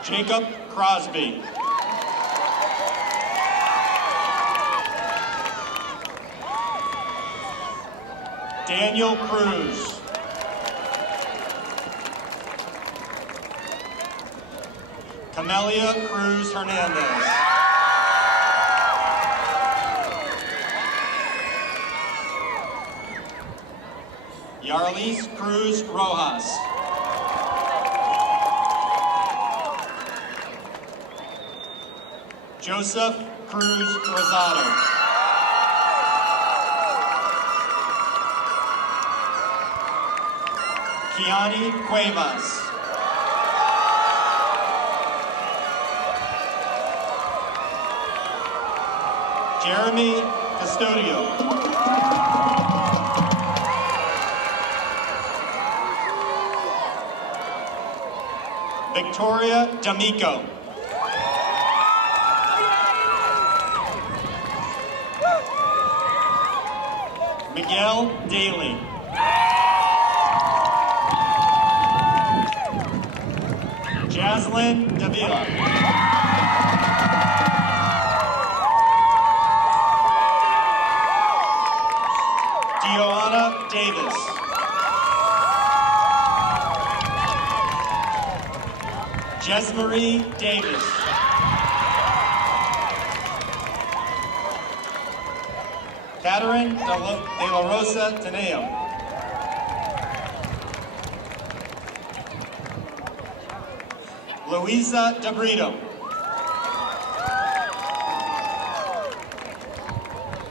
Jacob Crosby. Daniel Cruz. Camelia Cruz Hernandez. Yarlis Cruz Rojas. Joseph Cruz Rosado. Kiani Cuevas. Jeremy Custodio. Victoria D'Amico. Miguel Daly. Jaslyn Davila. Dioana Davis. Jesmarie Davis. Catherine de la Rosa Teneo. Luisa DeBrito.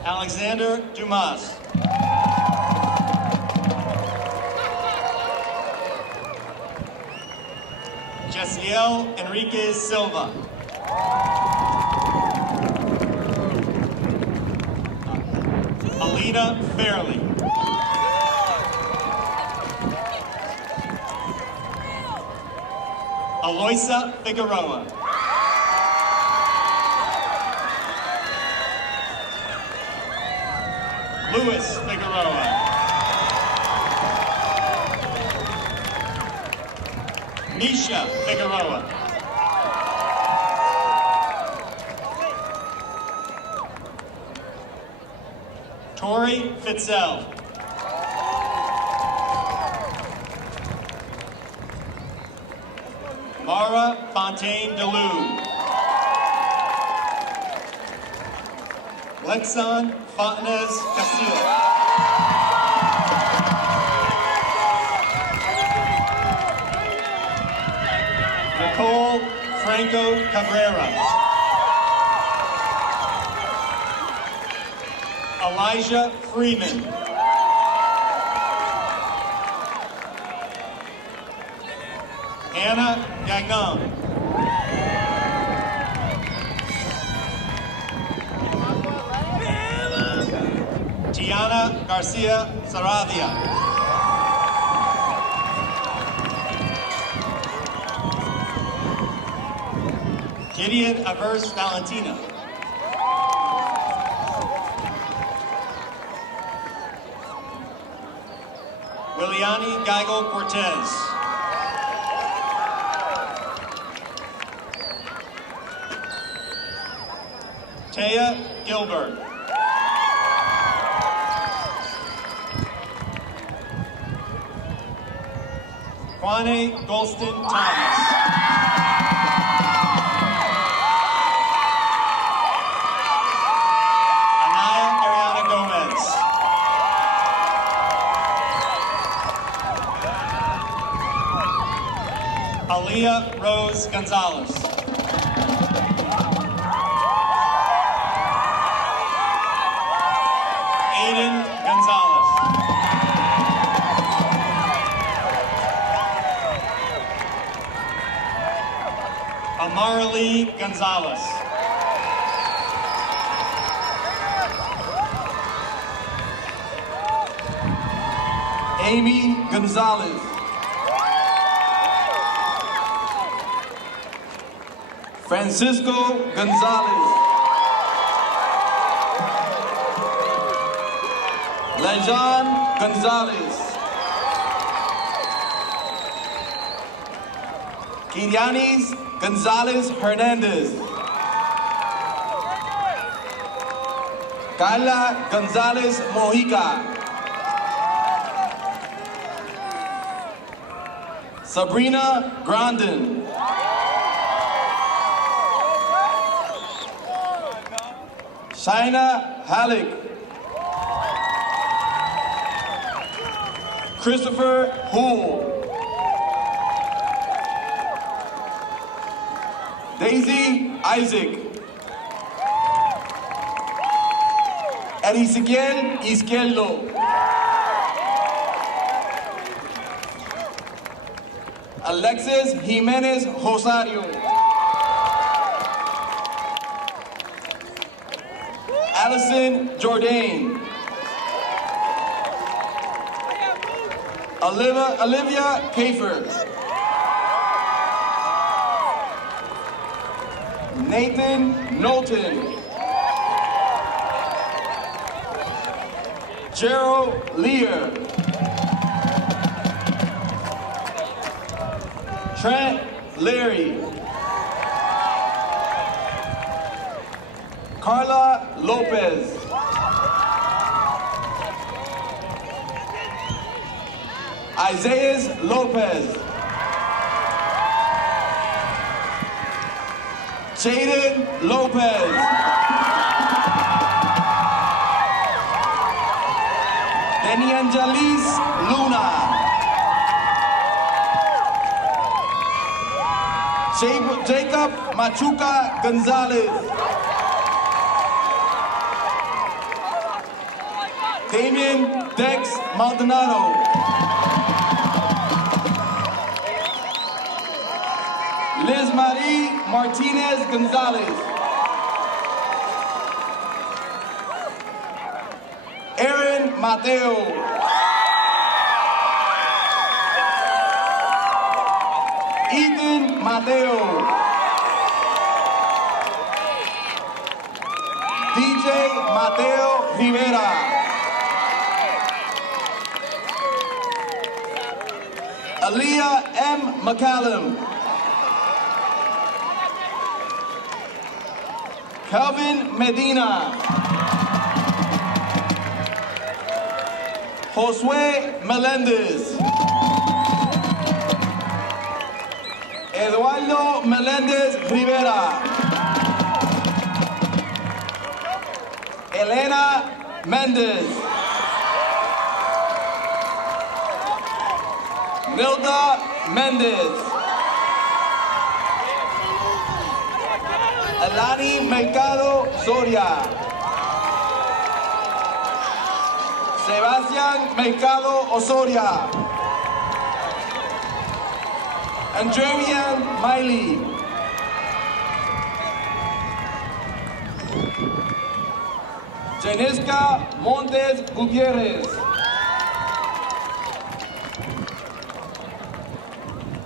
Alexander Dumas. Jessiel Enriquez Silva. Alina Fairley. Aloisa Figueroa. Luis Figueroa. Misha Figueroa. Tori Fitzel. Mara Fontaine DeLue. Lexon Fontanez Castillo. Nicole Franco Cabrera. Elijah Freeman. Anna Gagnon. Tiana Garcia Saravia. Gideon Averse Valentina. Liliani Geigel Cortez. Taya Gilbert. Juane Golston Thomas. Anaya Ariana Gomez. Malia Rose Gonzalez. Aiden Gonzalez. Amarly Gonzalez. Amy Gonzalez. Francisco Gonzalez. Lejan Gonzalez. Kirianis Gonzalez Hernandez. Carla Gonzalez Mojica. Sabrina Grandin. Shaina Halleck. Christopher Houle. Daisy Isaac. Ezequiel Izquierdo. Alexis Jimenez Rosario. Allison Jourdain. Olivia Kafer. Nathan Knowlton. Gerald Lear. Trent Leary. Carla Lopez. Isaias Lopez. Jaden Lopez. Deniangelis Luna. Jacob Machuca Gonzalez. Damien Dex Maldonado. Liz Marie Martinez Gonzalez. Aaron Mateo. Ethan Mateo. DJ Mateo Rivera. Aaliyah M. McCallum. Calvin Medina. Josue Melendez. Eduardo Melendez Rivera. Elena Mendez. Nilda Mendez. Alani Mercado Soria. Sebastián Mercado Osoria. Andrevian Miley. Jeniska Montes Gutierrez.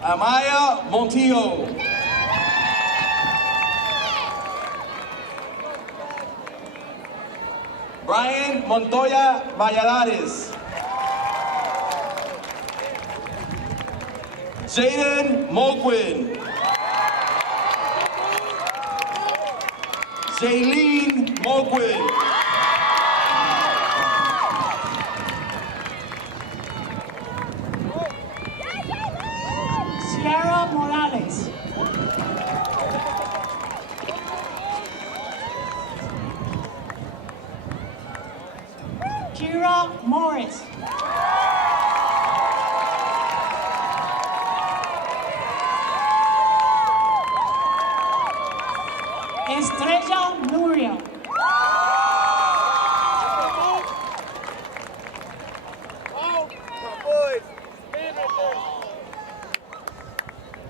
Amaya Montijo. Brian Montoya Valladares. Jaden Moquin. Jaylene Moquin. Sierra Morales. Kira Morris. Estrella Muriel.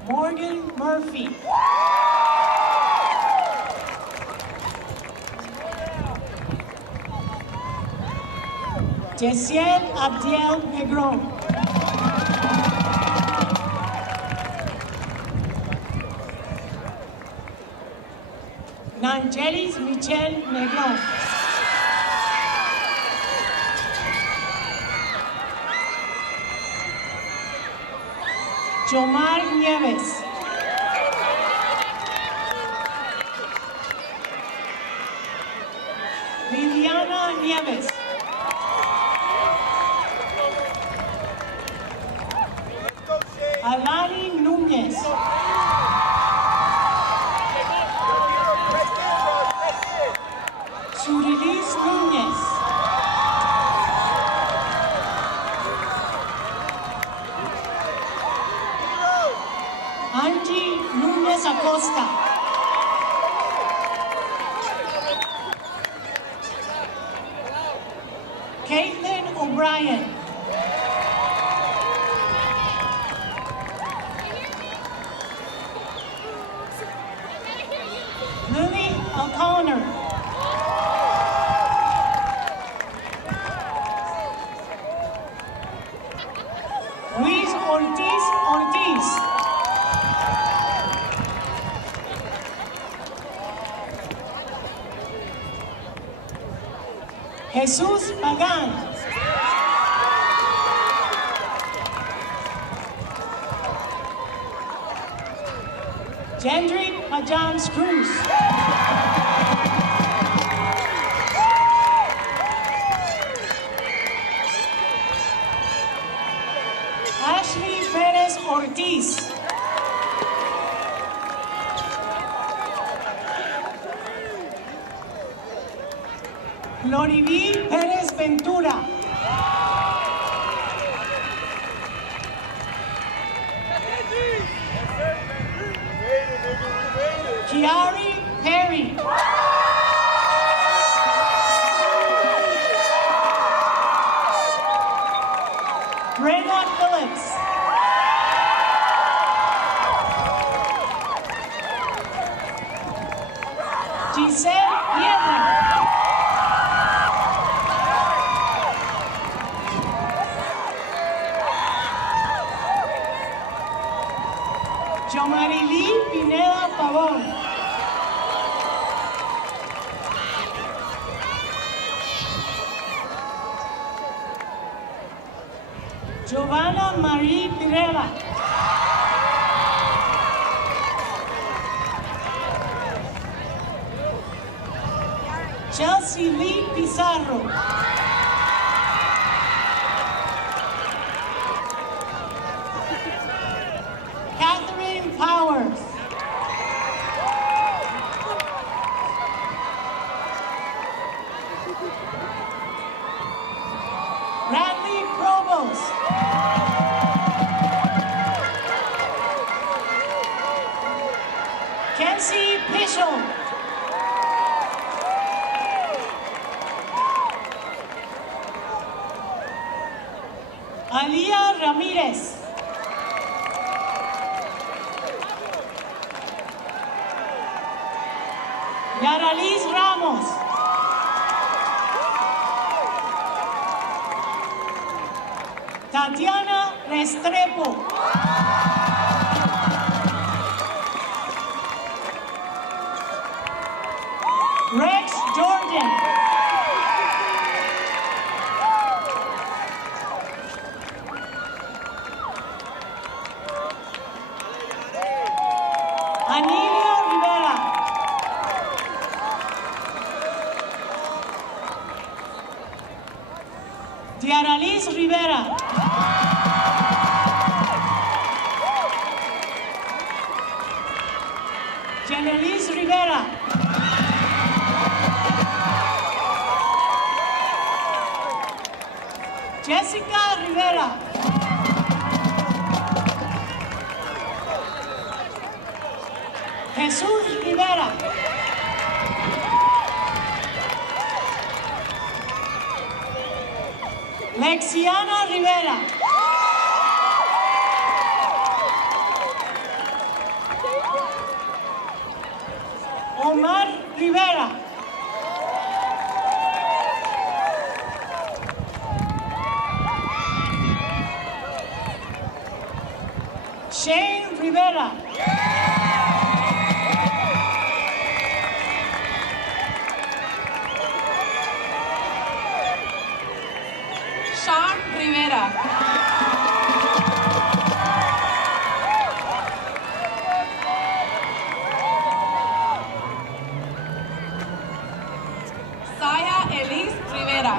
Morgan Murphy. Jessiel Abdiel Negron. Nangelis Michelle Negron. Jomar Nieves. Liliana Nieves. Alani Núñez. Surilis Núñez. Angie Núñez Acosta. Caitlin O'Brien. Lily O'Connor. Luis Ortiz Ortiz. Jesús Pagán. Gendry Pajams Cruz. Ashley Perez Ortiz. Loriví Pérez Ventura. Kiari Perry. Brenna Phillips. Giselle Piedra. Yomarili Pineda Pavón. Giovanna Marie Pirela. Chelsea Lee Pizarro. Catherine Powers. Bradley Provost. Kenzie Pichel. Alia Ramirez. Yaraliz Ramos. Tatiana Restrepo. Rex Jordan. Anilia Rivera. Diaraliz Rivera. Jenelis Rivera. Jessica Rivera. Jesús Rivera. Lexiana Rivera. Omar Rivera. Shane Rivera. Sean Rivera. Saya Elise Rivera.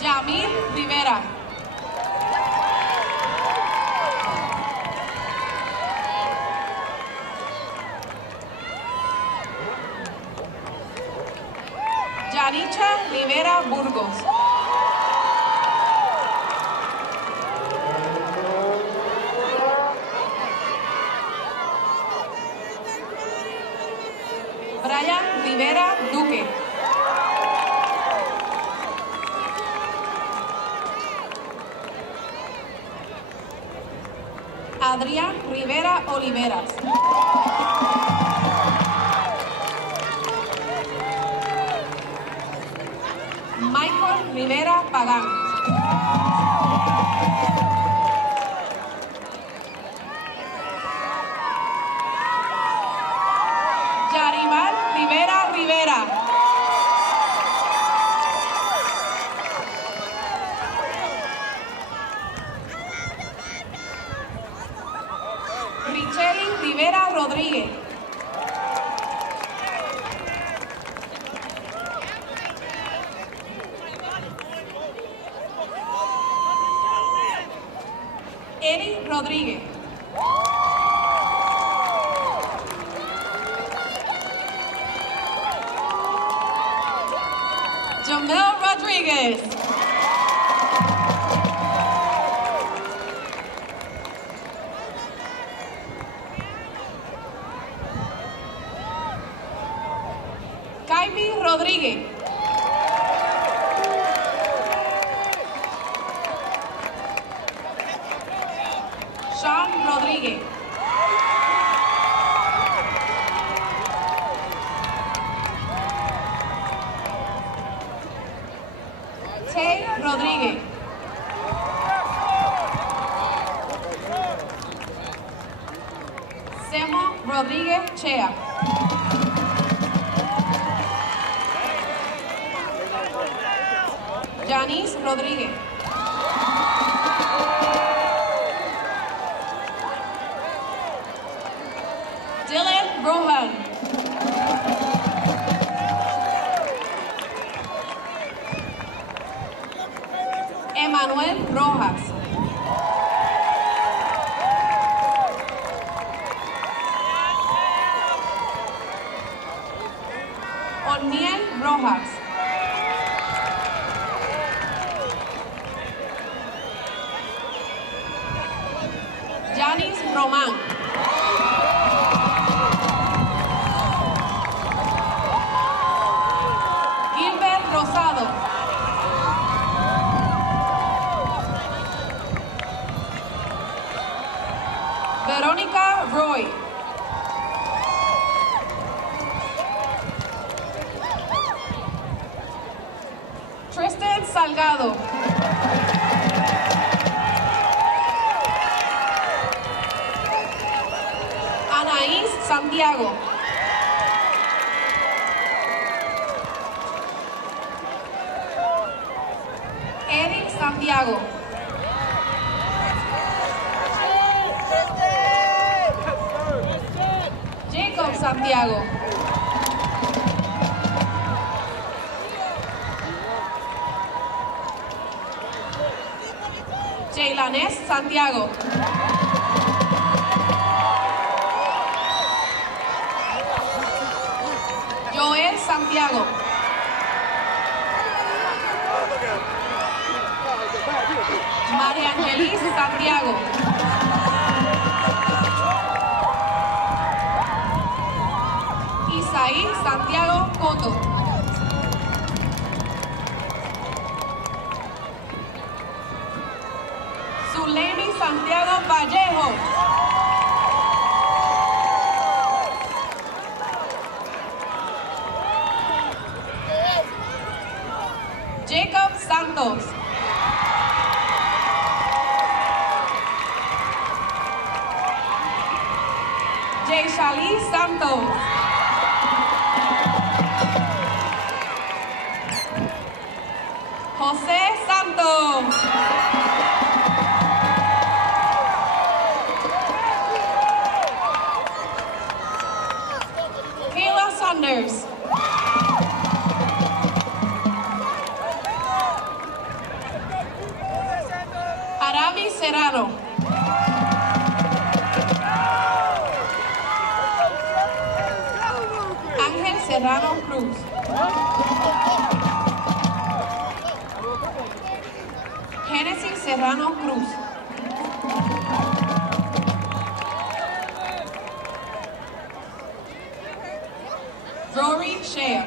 Yamil Rivera. Yanicha Rivera Burgos. Brian Rivera Duque. Adrián Rivera Oliveras. Michael Rivera Pagán. Yarimal Rivera Rivera. Richeli Rivera Rodríguez. Eri Rodríguez. Jamel Rodríguez. Kaimi Rodríguez. Sean Rodríguez. Tay Rodríguez. Semo Rodríguez Chea. Janice Rodríguez. Dylan Rohan. Emanuel Rojas. Oniel Rojas. Janice Román. Gilbert Rosado. Verónica Roy. Tristan Salgado. Anaís Santiago. Eric Santiago. Jacob Santiago. Jaylanes Santiago. Joel Santiago. María Angelis Santiago. Isaí Santiago Coto. Zulemi Santiago Vallejo. Jacob Santos. Jayshali Santos. José Santos. Kayla Saunders. Arami Serrano. Ángel Serrano Cruz. Genesis Serrano Cruz. Rory Shea.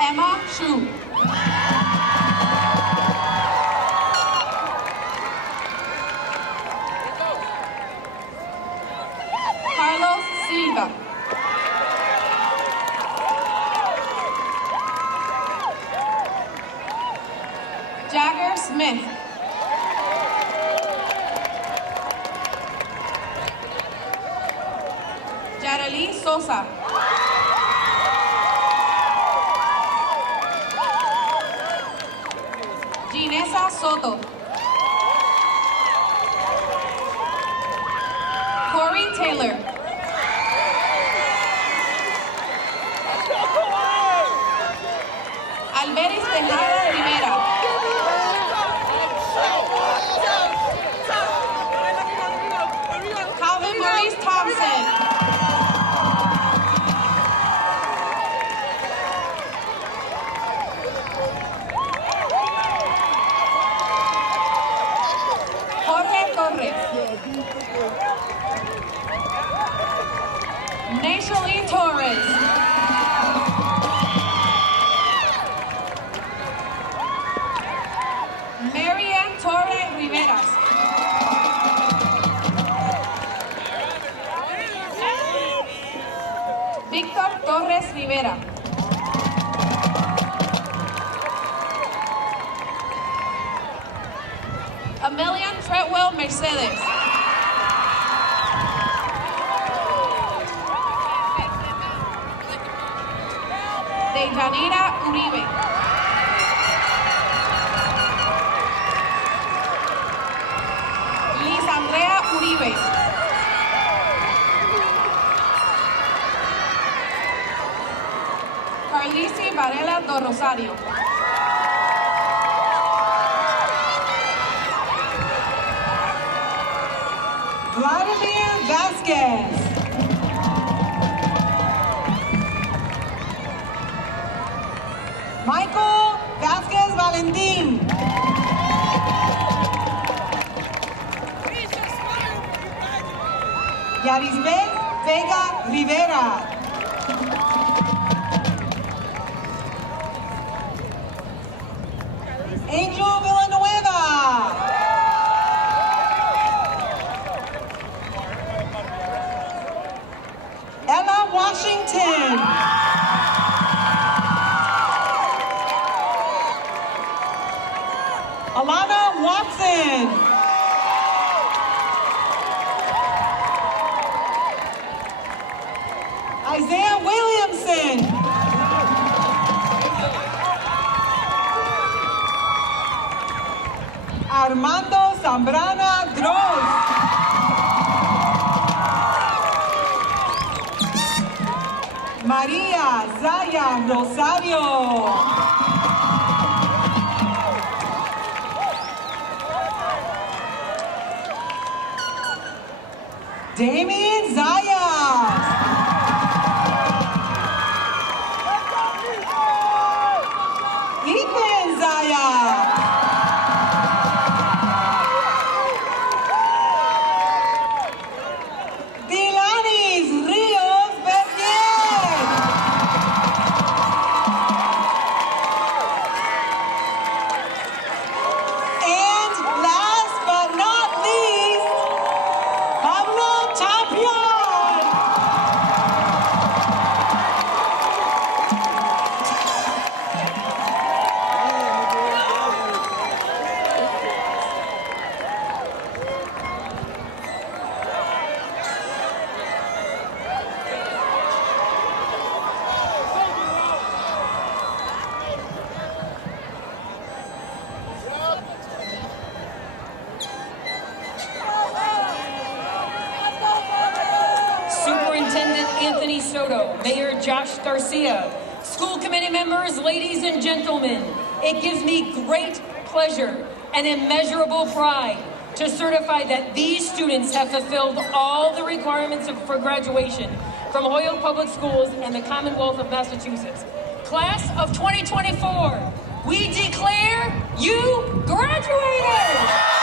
Emma Shu. Carlos Silva. Jagger Smith. Yareli Sosa. Ginesa Soto. Corey Taylor. Alberis Tejada Rivera. Calvin Maurice Thompson. Jorge Torres. Nashali Torres. Marianne Torres Riveras. Víctor Torres Rivera. Emilian Treadwell Mercedes. Dejanira Uribe. Liz Andrea Uribe. Carlisi Varela do Rosario. Vladimir Vasquez. Michael Vasquez Valentin. Yarisbel Vega Rivera. Angel Villanueva. Ella Washington. Alana Watson. Isaiah Williamson. Armando Zambrana Droz. María Zaya Rosario. Damien Zayas. Ethan Zayas. Anthony Soto, Mayor Josh Garcia, school committee members, ladies and gentlemen, it gives me great pleasure and immeasurable pride to certify that these students have fulfilled all the requirements for graduation from Holyoke Public Schools and the Commonwealth of Massachusetts. Class of 2024, we declare you graduated!